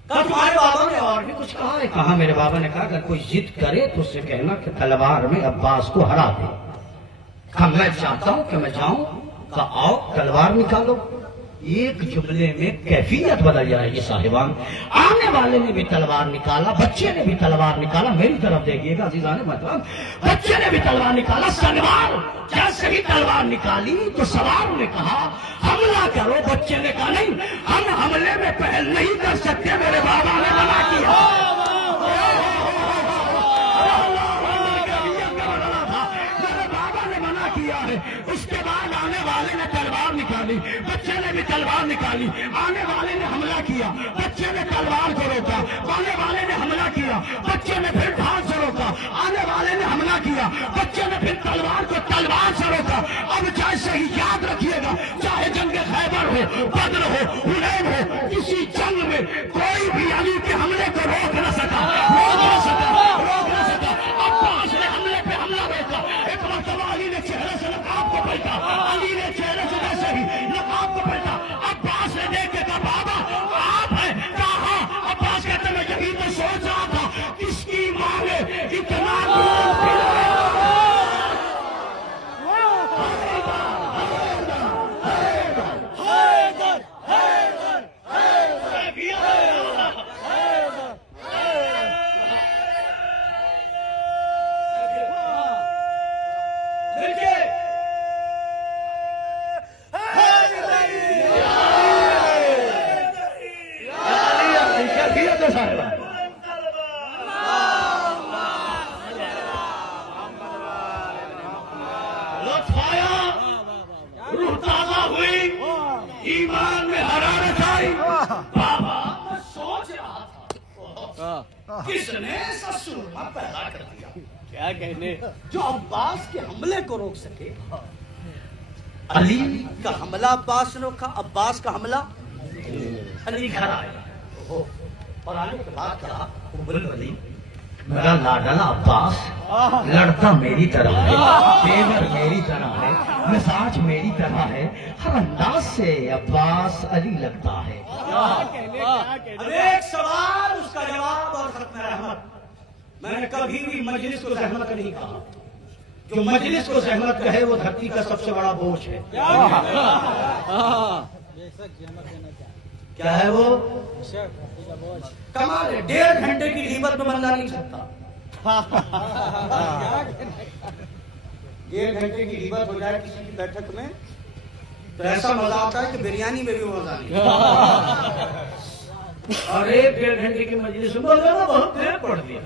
کہا تمہارے بابا نے اور بھی کچھ کہا ہے. کہا میرے بابا نے کہا اگر کوئی ضد کرے تو اس سے کہنا کہ تلوار میں عباس کو ہرا دے. کہا میں چاہتا ہوں کہ میں جاؤں. کہا آؤ تلوار نکالو. ایک جملے میں کیفیت بدل جائے گی صاحبان. آنے والے نے بھی تلوار نکالا، بچے نے بھی تلوار نکالا. میری طرف دیکھیے گا عزیزان محترم. بچے نے بھی تلوار نکالا. سوار جیسے ہی تلوار نکالی تو سوار نے کہا حملہ کرو. بچے نے کہا نہیں ہم حملے میں پہل نہیں کر سکتے، میرے بابا نے منع کیا. میرے بابا نے منع کیا ہے. اس کے بعد آنے والے نے تلوار نکالی. نکالی, بچے نے بھی تلوار نکالی. آنے والے نے حملہ کیا, بچے نے تلوار کو روکا. آنے والے نے حملہ کیا, بچے نے پھر ڈھال سے روکا. آنے والے نے حملہ کیا, بچے نے پھر تلوار کو تلوار سے روکا. اب جیسے ہی یاد رکھیے گا, چاہے جنگ خیبر ہو, بدر ہو, حنین ہو, کسی جنگ میں کوئی بھی علی کے حملے کو روک نہ سکا. عباس نے حملے پہ حملہ روکا. ایک مرتبہ علی نے چہرے سے نقاب کو پلٹا, علی نے چہرے سے ویسے ہی نقاب کو پلٹا. عباس نے دیکھ کے کہا بابا آپ ہیں, کہا عباس کہتے میں یہی تو سوچ رہا تھا, کس کی ماں نے اتنا روح تازہ ہوئی, ایمان میں حرارت آئی. بابا میں سوچ رہا تھا کس نے ایسا سرما پیدا کر دیا, کیا کہنے, جو عباس کے حملے کو روک سکے. علی کا حملہ عباس نے روکا, عباس کا حملہ علی گھر آیا. اور آنے کے بعد کہا بلبلی میرا لاڈلا عباس لڑتا میری طرح ہے, تیور میری طرح ہے, مزاج میری طرح ہے, ہر انداز سے عباس علی لگتا ہے. اب ایک سوال اس کا جواب اور ختم رحمت. میں نے کبھی بھی مجلس کو زحمت نہیں کہا. جو مجلس کو زحمت کہے وہ دھرتی کا سب سے بڑا بوجھ ہے. کیا ہے وہ کمال ہے. 1.5 گھنٹے کی غیبت میں بندہ نہیں سکتا. 1.5 گھنٹے کی غیبت ہو جائے کسی کی بیٹھک میں تو ایسا مزہ آتا ہے کہ بریانی میں بھی مزہ نہیں. اور 1.5 گھنٹے کی مجلس میں بہت دیر پڑ دی.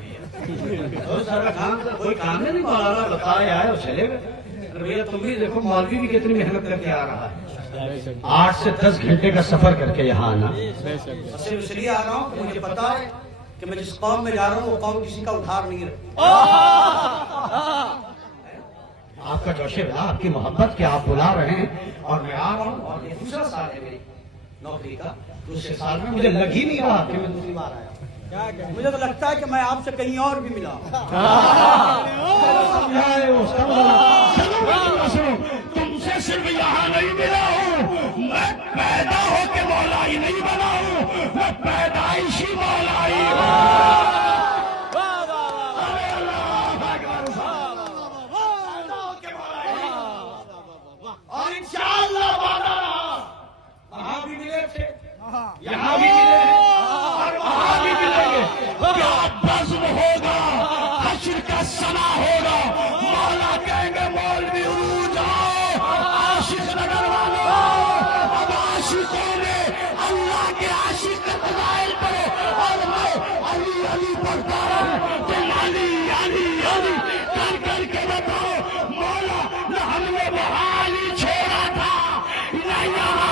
کوئی کام نہیں, مولانا بتایا ہے وہ چلے گئے. بھیا تم بھی دیکھو مولوی بھی کتنی محنت کر کے آ رہا ہے, 8 سے 10 گھنٹے کا سفر کر کے یہاں آنا. صرف اس لیے آ رہا ہوں کہ مجھے پتا ہے کہ میں جس قوم میں جا رہا ہوں وہ قوم کسی کا ادھار نہیں رکھتی. آپ کا جوش بلا, آپ کی محبت کہ آپ بلا رہے ہیں اور میں آ رہا ہوں. اور یہ دوسرا سال ہے میری نوکری کا. دوسرے سال میں مجھے لگ ہی نہیں رہا کہ میں دوسری بار آیا. مجھے تو لگتا ہے کہ میں آپ سے کہیں اور بھی ملا. تم سے صرف یہاں نہیں ملا ہوں, میں پیدا ہو کے مولا ہی نہیں بنا ہوں, میں پیدائشی مولا ہی ہوں. اور انشاءاللہ وعدہ رہا, وہاں بھی ملے تھے, یہاں بھی ملے ہیں, اور وہاں بھی ملیں گے. کیا بزم ہوگا, حشر کا سنا ہوگا, مولا کہیں گے مولوی عروج آؤ, عاشق نگر والوں اب عاشقوں میں اللہ کے عاشق کا فضائل پڑھو. اور میں علی علی پڑھتا رہوں, تم علی علی علی کر کر کے بتاؤ مولا نہ ہم نے بحالی چھوڑا تھا نہ یہاں.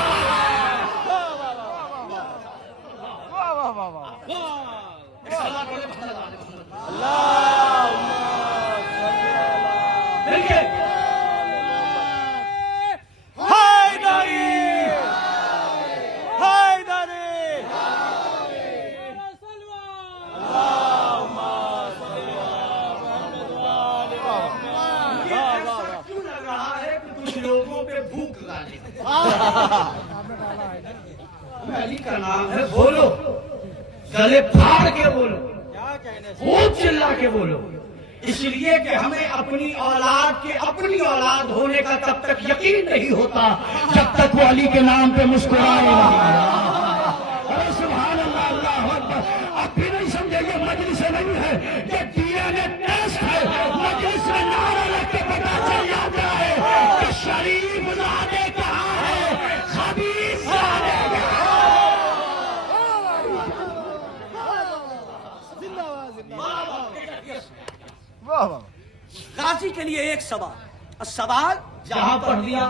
لوگوں پہ بھوک لگانے علی کا نام ہے, بولو, گلے پھاڑ کے بولو, خوب چلا کے بولو. اس لیے کہ ہمیں اپنی اولاد کے اپنی اولاد ہونے کا تب تک یقین نہیں ہوتا جب تک وہ علی کے نام پہ مسکرائے نہیں. سبحان اللہ, اللہ اکبر. اب بھی نہیں سمجھے یہ مجلس نہیں ہے, یہ DNA ٹیسٹ ہے. مجلس میں نعرہ لگ کے پتا چل جاتا ہے کہ شریف زادے کہاں ہے, خبیث زادے کہاں ہے. غازی کے لیے ایک سوال, سوال جہاں پڑھ لیا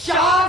4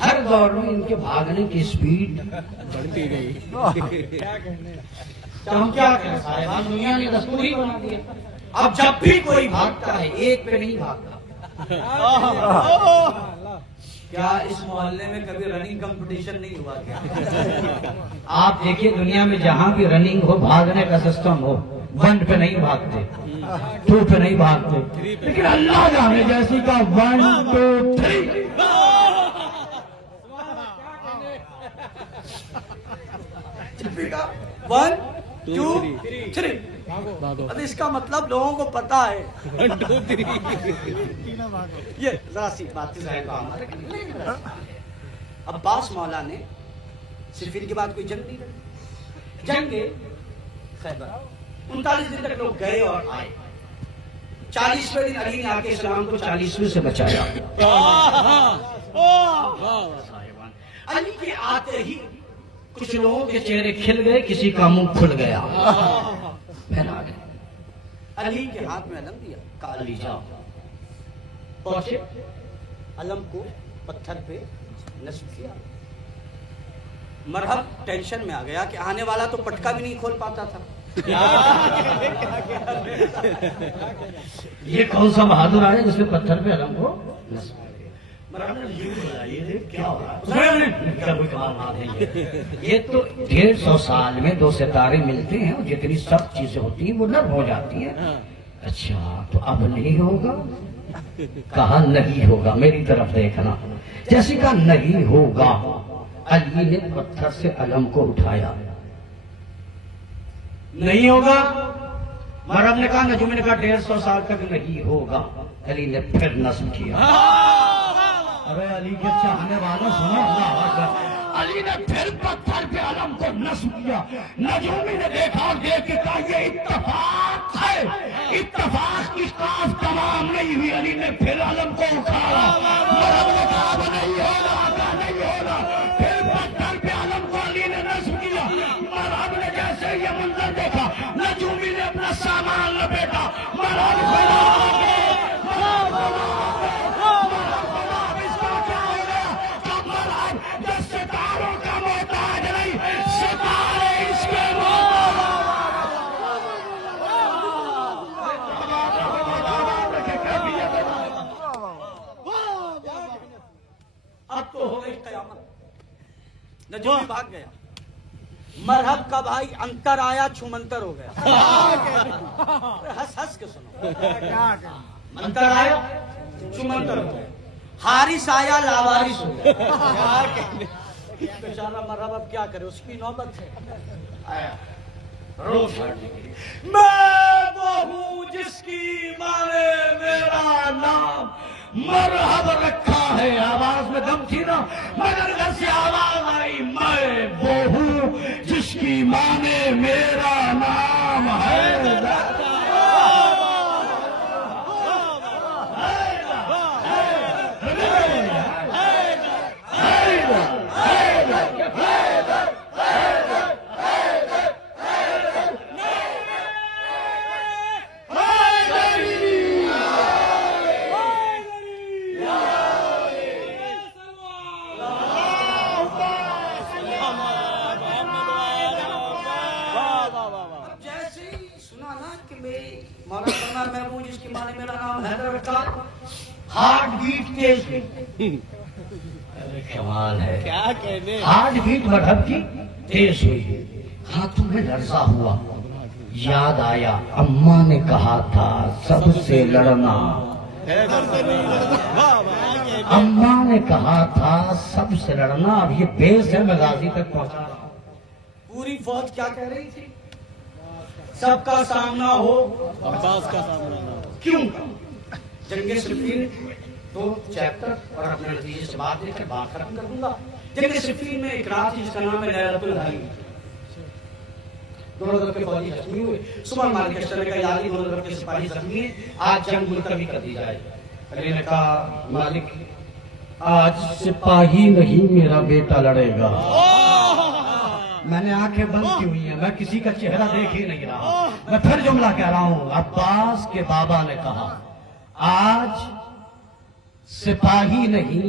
ہر دور میں ان کے بھاگنے کی سپیڈ بڑھتی گئی. تو ہم کیا کریں صاحب، دنیا نے دستور ہی بنا دیا. اب جب بھی کوئی بھاگتا ہے ایک پہ نہیں بھاگتا. کیا اس محلے میں کبھی رننگ کمپٹیشن نہیں ہوا کیا؟ آپ دیکھیے دنیا میں جہاں بھی رننگ ہو، بھاگنے کا سسٹم ہو، 1 پہ نہیں بھاگتے، 2 پہ نہیں بھاگتے، لیکن اللہ جانے جیسی کا 1 2 3. One two three. اب اس کا مطلب لوگوں کو پتا ہے. 1 2 3. یہ ذرا سی بات عباس مولا نے صفین کے بعد کوئی جنگ نہیں لڑی. جنگ خیبر 39 دن تک لوگ گئے اور آئے. 40ویں دن علی نے آ کے اسلام کو 40ویں سے بچایا. علی کے آتے ہی کچھ لوگوں کے چہرے کھل گئے، کسی کا منہ کھل گیا. پھر آ گئے. علی کے ہاتھ میں علم دیا، کہا علی جاؤ. پہنچے، علم کو پتھر پہ نصب کیا. مرحب ٹینشن میں آ گیا کہ آنے والا تو پٹکا بھی نہیں کھول پاتا تھا. یہ کون سا بہادر آیا جس نے پتھر پہ علم کو نصب کیا؟ مرحب نے یوں بولا، یہ کیا ہو رہا ہے؟ کوئی کمال بات نہیں. یہ تو 150 سال میں 2 ستارے ملتے ہیں اور جتنی سخت چیزیں ہوتی ہیں وہ نرم ہو جاتی ہیں. اچھا تو اب نہیں ہوگا؟ کہا نہیں ہوگا. میری طرف دیکھنا. جیسے کہا نہیں ہوگا، علی نے پتھر سے علم کو اٹھایا. نہیں ہوگا. مرحب نے کہا، نجوم نے کہا 150 سال تک نہیں ہوگا. علی نے پھر نصب کیا. ارے علی کے چاہنے والا سنو، اللہ اکبر. علی نے پھر پتھر پہ علم کو نصب کیا. نجومی نے دیکھا اور دیکھ کے کہا یہ اتفاق ہے. اتفاق کی کاف تمام نہیں ہوئی. علی نے پھر علم کو اٹھایا. مرحب نے کہا اب نہیں ہوگا، کہا نہیں ہوگا. پھر پتھر پہ علم کو علی نے نصب کیا. مرحب نے جیسے یہ منظر دیکھا، نجومی نے اپنا سامان لپیٹا. مرحب نجومی بھاگ گیا. مرحب کا بھائی انتر آیا، چھمنتر ہو گیا. ہنس ہنس کے سنو. انتر آیا، چھمنتر ہو گیا. حارث آیا، لاوارث ہو گیا. بیچارہ مرحب اب کیا کرے، اس کی نوبت ہے. میں وہ ہوں جس کی ماں نے میرا نام مرحب رکھا ہے. آواز میں دم تھی نا، مگر گھر سے آواز آئی، میں وہ ہوں جس کی ماں نے میرا نام ہے. میں ہوں جس کی ماں نے میرا نام حیدر رکھا. ہارٹ بیٹ تیز. کمال ہے. کیا کہنے. ہارٹ بیٹ مرحب کی تیز ہوئی. ہاتھوں میں لرزہ ہوا. یاد آیا اماں نے کہا تھا سب سے لڑنا. اماں نے کہا تھا سب سے لڑنا. اب یہ بیس ہے، میں غازی تک پہنچا رہا ہوں. پوری فوج کیا کہہ رہی تھی؟ سب کا سامنا ہو، عباس کا سامنا ہو. کیوں؟ جنگ صفین 2 چیپٹر اور اپنے نتیجے سے بات دیکھ کر بات ختم کر دوں گا. جنگ صفین میں ایک رات جس کا نام ہے لیلۃ الحری. دونوں طرف کے فوجی زخمی ہوئے. صبح مالک اشتر کا یادی دونوں طرف کے سپاہی زخمی ہیں. آج جنگ ملتوی کر دی جائے. علی نے کہا مالک آج سپاہی نہیں میرا بیٹا لڑے گا. میں نے آنکھیں بند کی ہوئی ہیں، میں کسی کا چہرہ دیکھ ہی نہیں رہا. میں پھر جملہ کہہ رہا ہوں. عباس کے بابا نے کہا آج سپاہی نہیں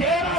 13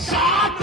7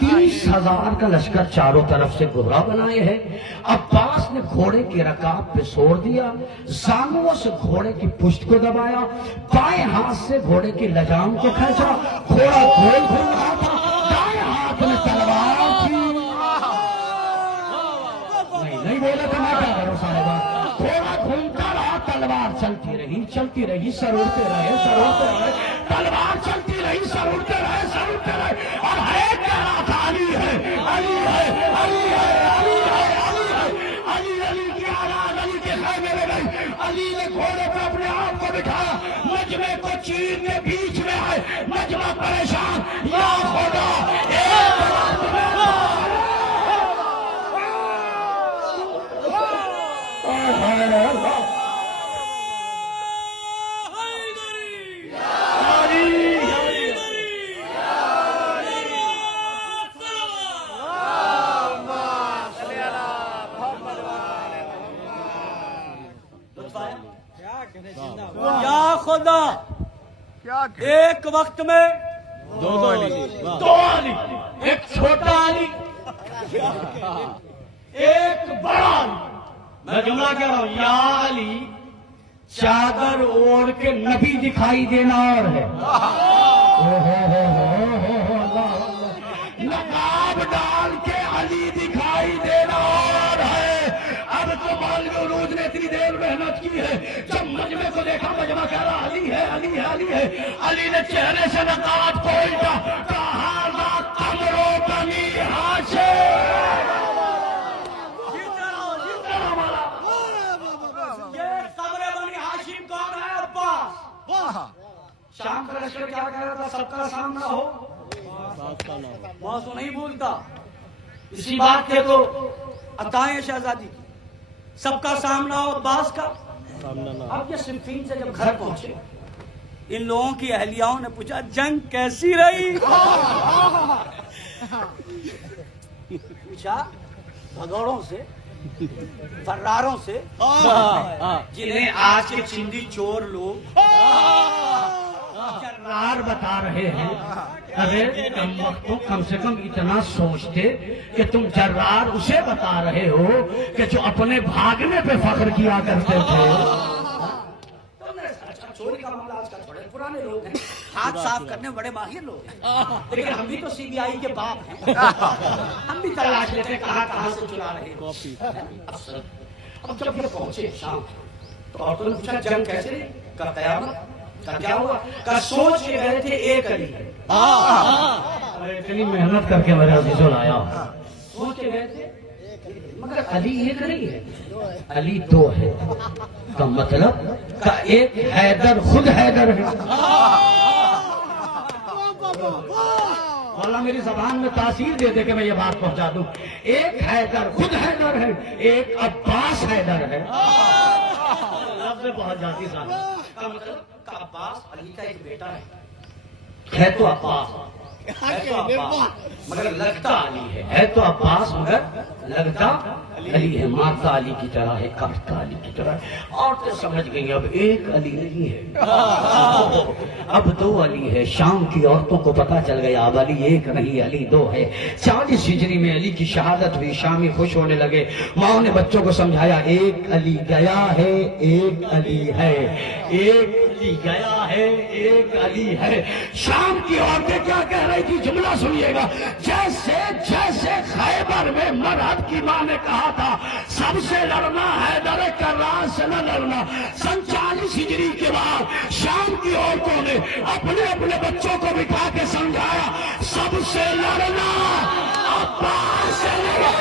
30,000 کا لشکر چاروں طرف سے گھورا بنائے ہے. عباس نے گھوڑے کی رکاب پہ سوڑ دیا, زانووں سے گھوڑے کی پشت کو دبایا, بائیں ہاتھ سے گھوڑے کی لجام کو کھینچا. گھوڑا گول گھوم رہا تھا, دائیں ہاتھ میں تلوار تھی. نہیں بولا تو میں کیا کروں صاحبہ. گھوڑا گھومتا رہا, تلوار چلتی رہی, سر اڑتے رہے, تلوار چلتی رہی, سر اڑتے رہے, اور ہے کہہ رہا تھا علی ہے, علی ہے, علی ہے, علی ہے, علی ہے, علی, علی کی آواز علی کے خیمے میں گئی. علی نے گھوڑے پہ اپنے آپ کو بٹھایا, نجمے کو چین کے بیچ میں آئے. نجمہ پریشان, یا خدا ایک رات میں یا خدا, کیا ایک وقت میں دو علی. دو علی, ایک چھوٹا علی, ایک بڑا علی. میں جملہ کہہ رہا ہوں, یا علی چادر اوڑھ کے نبی دکھائی دینا اور ہے, نقاب ڈال کے علی دکھائی دینا اور ہے. اب تو مولوی عروج نے اتنی دیر محنت کی ہے, جب مجمع کو دیکھا مجمع کہہ رہا علی ہے, علی ہے, علی ہے. علی نے چہرے سے نقاب کو الٹا, کہا قمرو بنی ہاشم. شام کا لشکر کیا کہہ رہا تھا, سب کا سامنا ہو, موضوع نہیں بھولتا. اسی بات کے تو عطائیں شہزادی کی, سب کا سامنا ہو, عباس کا. اب یہ صنفین سے جب گھر پہنچے, ان لوگوں کی اہلیاؤں نے پوچھا جنگ کیسی رہی. پوچھا بھگوڑوں سے, فراروں سے, جنہیں آج کے چندی چور لوگ جرار بتا رہے ہیں. ارے کم وقت تو کم سے کم اتنا سوچتے کہ تم جرار اسے بتا رہے ہو کہ جو اپنے بھاگنے پہ فخر کیا کرتے تھے. چوری کا معاملہ آج کل تھوڑے پرانے لوگ ہیں, ہاتھ صاف کرنے بڑے ماہر لوگ ہیں, لیکن ہم بھی تو سی بی آئی کے باپ ہیں. ہم بھی تلاش لیتے کہاں سے چلا رہے ہیں. اب جب یہ پہنچے شام, تو عورتوں نے پوچھا جنگ کیسے رہی, کا قیامت کا کیا ہوا, کا سوچ کے گئے تھے ایک علی ہے. اتنی محنت کر کے میرے عزیزوں لایا, سوچ کے گئے تھے مگر علی ایک نہیں ہے, علی دو ہے. کا مطلب کا ایک حیدر خود حیدر ہے. اللہ میری زبان میں تاثیر دے دے کہ میں یہ بات پہنچا دوں. ایک حیدر خود حیدر ہے, ایک عباس حیدر ہے. لفظ بہت جاتی صاحب. کا مطلب کا عباس علی کا ایک بیٹا ہے تو عباس, مگر لگتا علی ہے تو عباس, مگر لگتا علی ہے. مارتا علی کی طرح ہے, کاٹتا علی کی طرح ہے. عورتیں سمجھ گئی اب ایک علی نہیں ہے, اب دو علی ہے. شام کی عورتوں کو پتا چل گیا اب علی ایک نہیں, علی دو ہے. 40 ہجری میں علی کی شہادت ہوئی, شامی خوش ہونے لگے. ماں نے بچوں کو سمجھایا ایک علی گیا ہے, ایک علی ہے, ایک علی گیا ہے, ایک علی ہے. شام کی عورتیں کیا کہہ رہی تھی, جملہ سنیے گا. جیسے جیسے خیبر میں مرحب کی ماں نے کہا تھا سب سے لڑنا ہے, حیدر کرار سے نہ لڑنا. 40 ہجری کے بعد شام کی عورتوں نے اپنے اپنے بچوں کو بٹھا کے سمجھایا سب سے لڑنا عباس سے لڑنا.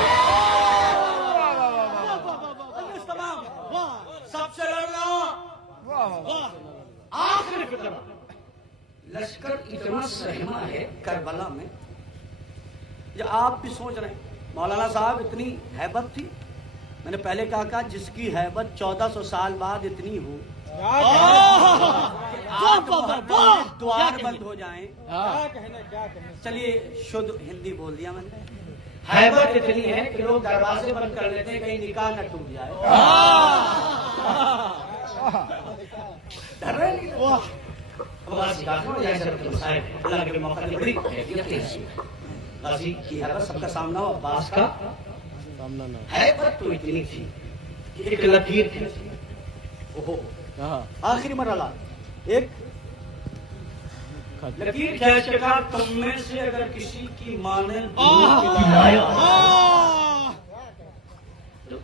سب سے لڑنا. آخر فکر لشکر اتنا سہما ہے کربلا میں, یا آپ بھی سوچ رہے ہیں مولانا صاحب اتنی ہیبت تھی. میں نے پہلے کہا جس کی ہیبت 1400 سال بعد اتنی ہو, دوار بند ہو جائیں. چلیے شدھ ہندی بول دیا میں نے. حیبت اتنی ہے کہ لوگ دروازے بند کر لیتے ہیں کہیں نکاح نہ ٹوٹ جائے. ڈر رہے نہیں. اللہ کے موقع نے بڑی غازی کی حیبت سب کا سامنا ہو، عباس کا حیبت تو اتنی تھی کہ ایک لکیر تھی. آخری مرحلہ ایک لکیر کھینچ کے کہا تم میں سے اگر کسی کی مانند تو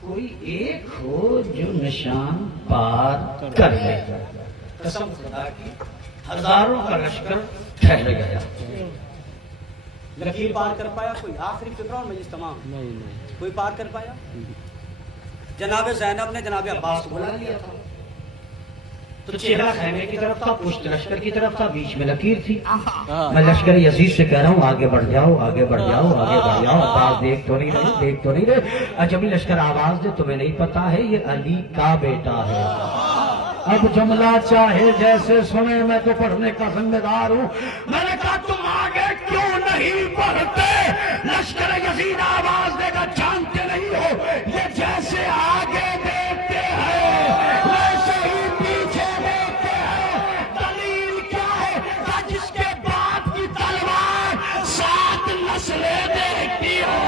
کوئی ایک ہو جو نشان پار کر لے. قسم خدا کی ہزاروں کا لشکر ٹھہر گیا. لکیر پار کر پایا کوئی؟ آخری فرعون مجلس تمام کوئی پار کر پایا؟ جناب زینب نے جناب عباس کو بلا لیا تھا تو چہرہ خیمے کی طرف تھا، پشت لشکر کی طرف تھا، بیچ میں لکیر تھی. میں لشکر یزید سے کہہ رہا ہوں آگے بڑھ جاؤ، آگے بڑھ جاؤ، آگے بڑھ جاؤ. عباس دیکھ تو نہیں رہے، دیکھ تو نہیں رہے. اجمی لشکر آواز دے تمہیں نہیں پتا ہے یہ علی کا بیٹا ہے. اب جملہ چاہے جیسے سنے میں تو پڑھنے کا ذمہ دار ہوں. میں نے کہا تم آگے کیوں نہیں بڑھتے؟ لشکر یزید آواز دے گا جانتے نہیں ہو یہ جیسے آگے دیتے ہیں ویسے ہی پیچھے دیتے ہیں. دلیل کیا ہے؟ کہ جس کے باپ کی تلوار 7 نسلیں دیکھتی ہو.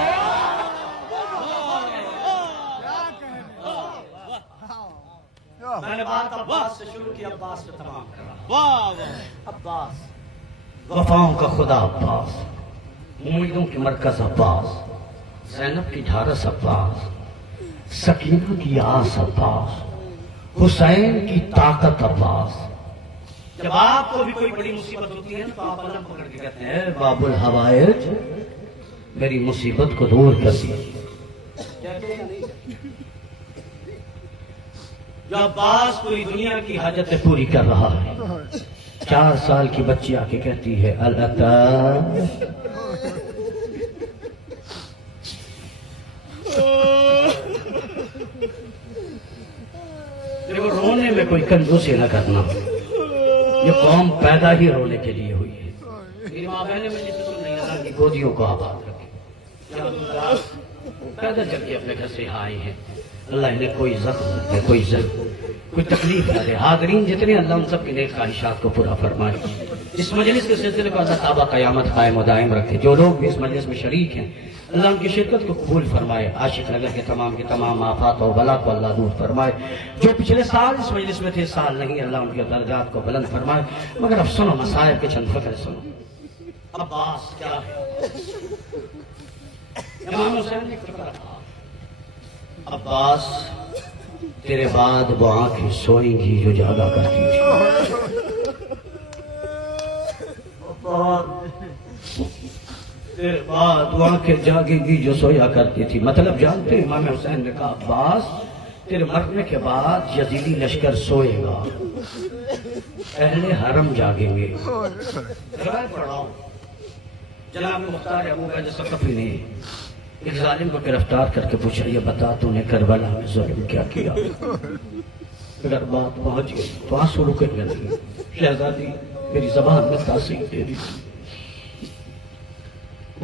میں نے بات عباس سے شروع کی، عباس سے تمام کرا. عباس وفاؤں کا خدا عباس، امیدوں کی مرکز عباس، زینب کی ڈھارس عباس، سکینہ کی آس عباس، حسین کی طاقت عباس. جب آپ کو بھی کوئی بڑی مصیبت ہوتی ہے تو آپ علم پکڑ کے کہتے ہیں باب الحوائج میری مصیبت کو دور کر دیجیے. کہتے ہیں نہیں؟ جو عباس پوری دنیا کی حاجتیں پوری کر رہا ہے. 4 سال کی بچی آ کے کہتی ہے العطا دیکھو رونے میں کوئی کنجوسی نہ کرنا. یہ قوم پیدا ہی رونے کے لیے ہوئی ہے. میری ماں بہنیں میں جسے سن نہیں اللہ کی گودیوں کو آباد رکھے. پیدا چل کے اپنے گھر سے آئے ہیں. اللہ انہیں کوئی زخم ہے، کوئی کوئی تکلیف نہ دے. حاضرین جتنے اللہ ان سب کی نیک خواہشات کو پورا فرمائے. اس مجلس کے سلسلے کو اللہ تعالیٰ قیامت قائم و دائم رکھے. جو لوگ بھی اس مجلس میں شریک ہیں اللہ ان کی شرکت کو قبول فرمائے. عاشق نگر کے تمام آفات و بلا کو اللہ دور فرمائے. جو پچھلے سال اس مجلس میں تھے سال نہیں اللہ ان کے درجات کو بلند فرمائے. مگر اب سنو مصائب کے چند فقرے سنو. عباس کیا ہے؟ امام حسین نے فکر کہا عباس تیرے بعد وہ آنکھیں سوئیں گی جو جاگا کرتی تھی. تیرے بعد وہ آنکھیں جاگے گی جو سویا کرتی تھی. مطلب جانتے امام حسین نے کہا عباس تیرے مرنے کے بعد یزیدی لشکر سوئے گا، اہل حرم جاگیں گے. پڑھاؤ جناب مختار ابو بکر ثقفی نے ایک ظالم کو گرفتار کر کے پوچھا یہ بتا تو نے کربلا میں ظلم کیا کیا؟ اگر بات پہنچ گئی تو آنسو رکیں گے نہیں. شہزادی میری زبان میں تاثیر دے دی.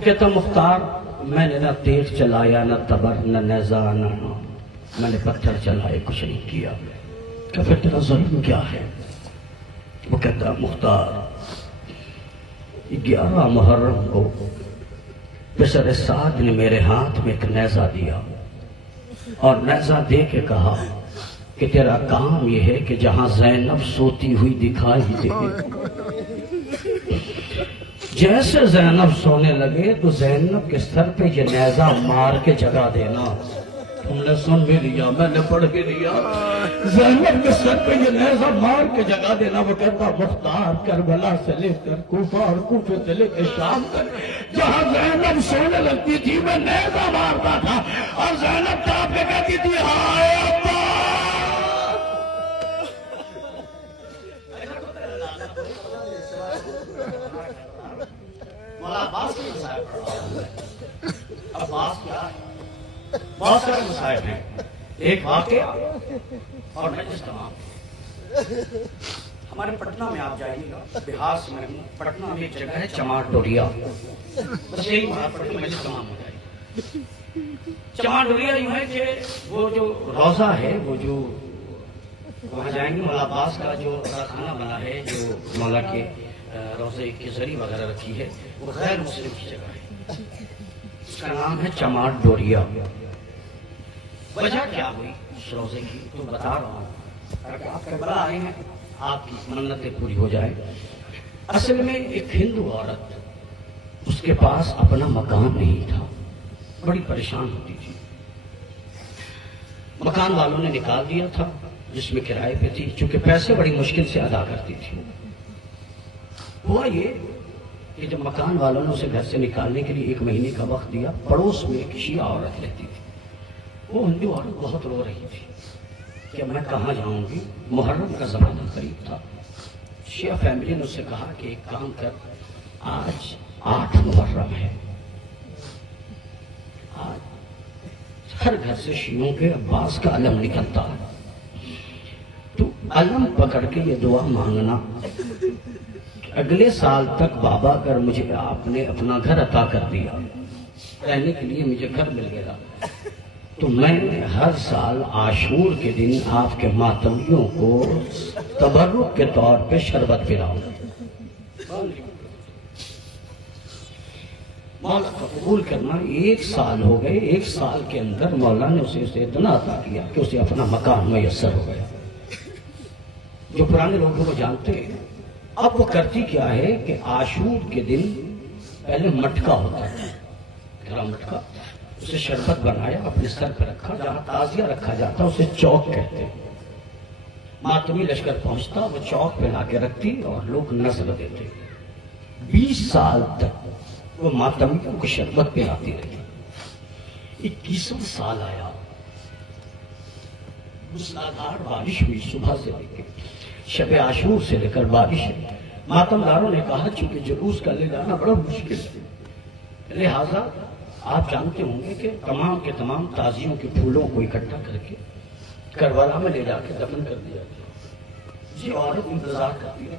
کہتا مختار میں نے نہ تیغ چلایا نہ تبر نہ نیزہ نہ میں نے پتھر چلائے کچھ نہیں کیا. کہ پھر تیرا ظلم کیا ہے؟ وہ کہتا مختار 11 محرم کو پسر سعد نے میرے ہاتھ میں ایک نیزہ دیا اور نیزہ دے کے کہا کہ تیرا کام یہ ہے کہ جہاں زینب سوتی ہوئی دکھائی دے جیسے زینب سونے لگے تو زینب کے سر پہ یہ نیزہ مار کے جگا دینا. تم نے سن بھی لیا، میں نے پڑھ بھی لیا. زینب کے سر پہ یہ نیزہ مار کے جگا دینا. وہ کہتا مختار کربلا سے لے کر کوفہ اور کوفے سے لے کے شام تک جہاں زینب سونے لگتی تھی میں نیزہ مارتا تھا اور زینب طرف پہ کہتی تھی ہائے ابا. مولا عباس کی عباس کیا ہے؟ بہت سارے مسائل ہیں. ایک واقعہ اور مجلس تمام. ہمارے پٹنہ میں آپ جائیے گا، بہار سے میں پٹنہ میں ایک جگہ ہے چمار ڈوریا. بس یہی پٹنہ مجلس تمام ہو جائے. چمار ڈوریا یوں ہے کہ وہ جو روزہ ہے وہ جو وہاں جائیں گے مولا عباس کا جو خانہ بنا ہے جو مولا کے روزے کی زری وغیرہ رکھی ہے وہ غیر مسلم کی جگہ ہے، اس کا نام ہے چماٹ ڈوریا۔ وجہ کیا ہوئی اس روزے کی تو بتا رہا ہوں تاکہ آپ کربلا آئے ہیں آپ کی منتیں پوری ہو جائیں۔ اصل میں ایک ہندو عورت، اس کے پاس اپنا مکان نہیں تھا، بڑی پریشان ہوتی تھی، مکان والوں نے نکال دیا تھا جس میں کرائے پہ تھی، چونکہ پیسے بڑی مشکل سے ادا کرتی تھی۔ ہوا یہ کہ جب مکان والوں نے اسے گھر سے نکالنے کے لیے 1 مہینے کا وقت دیا، پڑوس میں ایک شیعہ عورت رہتی تھی، وہ ہندو عورت بہت رو رہی تھی کہ میں کہاں جاؤں گی، محرم کا زمانہ قریب تھا۔ شیعہ فیملی نے اسے کہا کہ ایک کام کر، آج 8 محرم ہے، آج ہر گھر سے شیعوں کے عباس کا علم نکلتا ہے، تو علم پکڑ کے یہ دعا مانگنا کہ اگلے سال تک بابا اگر مجھے آپ نے اپنا گھر عطا کر دیا، رہنے کے لیے مجھے گھر مل گیا، تو میں ہر سال عاشور کے دن آپ کے ماتمیوں کو تبرک کے طور پہ شربت پلاؤں۔ مولا کا قبول کرنا 1 سال ہو گئے، 1 سال کے اندر مولا نے اسے اتنا عطا کیا کہ اسے اپنا مکان میسر ہو گیا۔ جو پرانے لوگوں کو جانتے ہیں، اب وہ کرتی کیا ہے کہ عاشور کے دن پہلے مٹکا ہوتا ہے، گھڑا مٹکا، اسے شربت بنایا، اپنے سر پہ رکھا، جہاں تعزیہ رکھا جاتا اسے چوک کہتے ہیں۔ ماتمی لشکر پہنچتا، وہ چوک پہ لا کے رکھتی اور لوگ نظر دیتے۔ 20 سال تک وہ ماتمیوں کو شربت پلاتی رہی۔ 21واں سال آیا، موسلادھار بارش ہوئی، صبح سے لے کے شب عاشور سے لے کر بارش ہے۔ ماتم داروں نے کہا چونکہ جلوس کا لے جانا بڑا مشکل ہے، لہذا آپ جانتے ہوں گے کہ تمام کے تمام تازیوں کے پھولوں کو اکٹھا کر کے کربلا میں لے جا کے دفن کر دیا گیا۔ یہ عورت انتظار کرتی رہی،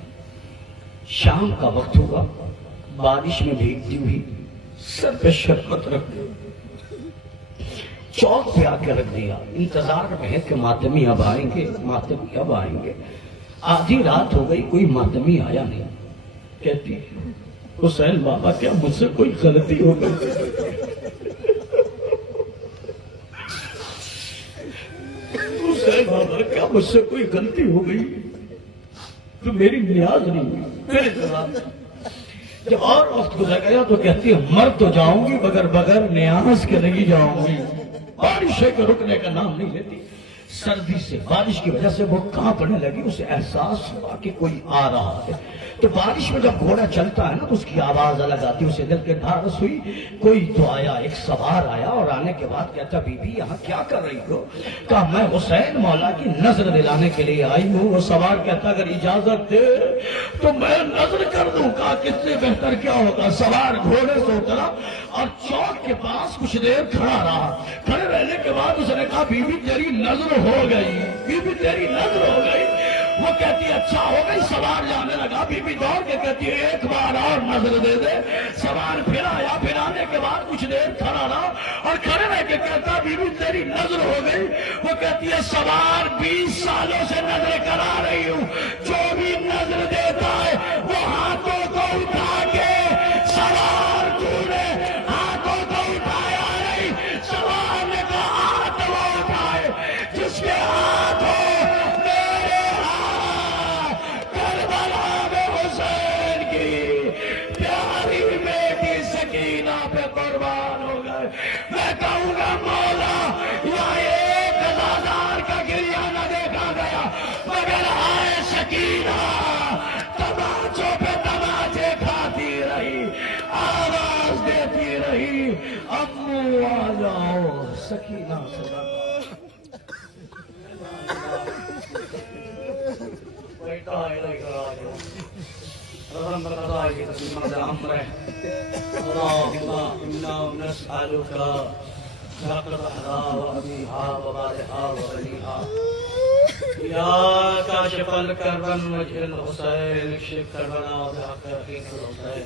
شام کا وقت ہوا، بارش میں بھیگتی ہوئی سر پہ شربت رکھ دی، چوک پہ آ کے رکھ دیا، انتظار میں ہے کہ ماتمی اب آئیں گے، ماتمی اب آئیں گے۔ آدھی رات ہو گئی، کوئی ماتمی آیا نہیں۔ کہتی حسین بابا کیا مجھ سے کوئی غلطی ہو گئی؟ حسین بابا کیا مجھ سے کوئی غلطی ہو گئی تو میری نیاز نہیں ہوئی، میرے جواب۔ جب اور وقت گزر گیا تو کہتی ہے مر تو جاؤں گی مگر بغیر نیاز کے نہیں جاؤں گی۔ بارش کے رکنے کا نام نہیں لیتی، سردی سے، بارش کی وجہ سے وہ کانپنے لگی، اسے احساس ہوا کہ کوئی آ رہا ہے۔ تو بارش میں جب گھوڑا چلتا ہے نا تو اس کی آواز الگ آتی، اسے دل کے ڈھارس ہوئی، کوئی تو آیا، ایک سوار آیا، اور آنے کے بعد کہتا بی بی یہاں کیا کر رہی ہو؟ کہا میں حسین مولا کی نظر دلانے کے لیے آئی ہوں۔ وہ سوار کہتا اگر اجازت دے تو میں نظر کر دوں۔ کہا کس سے بہتر کیا ہوگا؟ سوار گھوڑے سے اترا اور چوک کے پاس کچھ دیر کھڑا رہا۔ کھڑے رہنے کے بعد اس نے کہا بی بی تیری نظر ہو گئی، بی بی تیری نظر ہو گئی۔ وہ کہتی اچھا ہو گئی، سوار جانے لگا، بی بی دوڑ کے کہتی ہے ایک بار اور نظر دے دے۔ سوار پھر آیا، پھر آنے کے بعد کچھ دیر کھڑا رہا اور کھڑے رہ کے کہتا بی بی تیری نظر ہو گئی۔ وہ کہتی ہے سوار 20 سالوں سے نظر کرا رہی ہوں، جو بھی نظر دیتا ہے وہ ہاتھوں کو اٹھا کے سوار نے ہاتھوں کو اٹھایا نہیں۔ سوار نے کہا ہاتھ وہ اٹھائے جس کے ہاتھ ہو پہ قربان ہو گئے۔ میں کہوں گا مولا یہاں 1000 کا گریہ نہ دیکھا گیا مگر آئے سکینہ تماچوں پہ تماچے کھاتی رہی، آواز دیتی رہی امو آ جاؤ، سکینہ صدا بیٹا ہے رحم رضائی تسلیم الامر اللہم انا نسألک حق رحضا و ابیہا و بارہا و بنیہا یا کاشف الکربن وجہ الحسین اکشف کربنا و بحق حقیق الحسین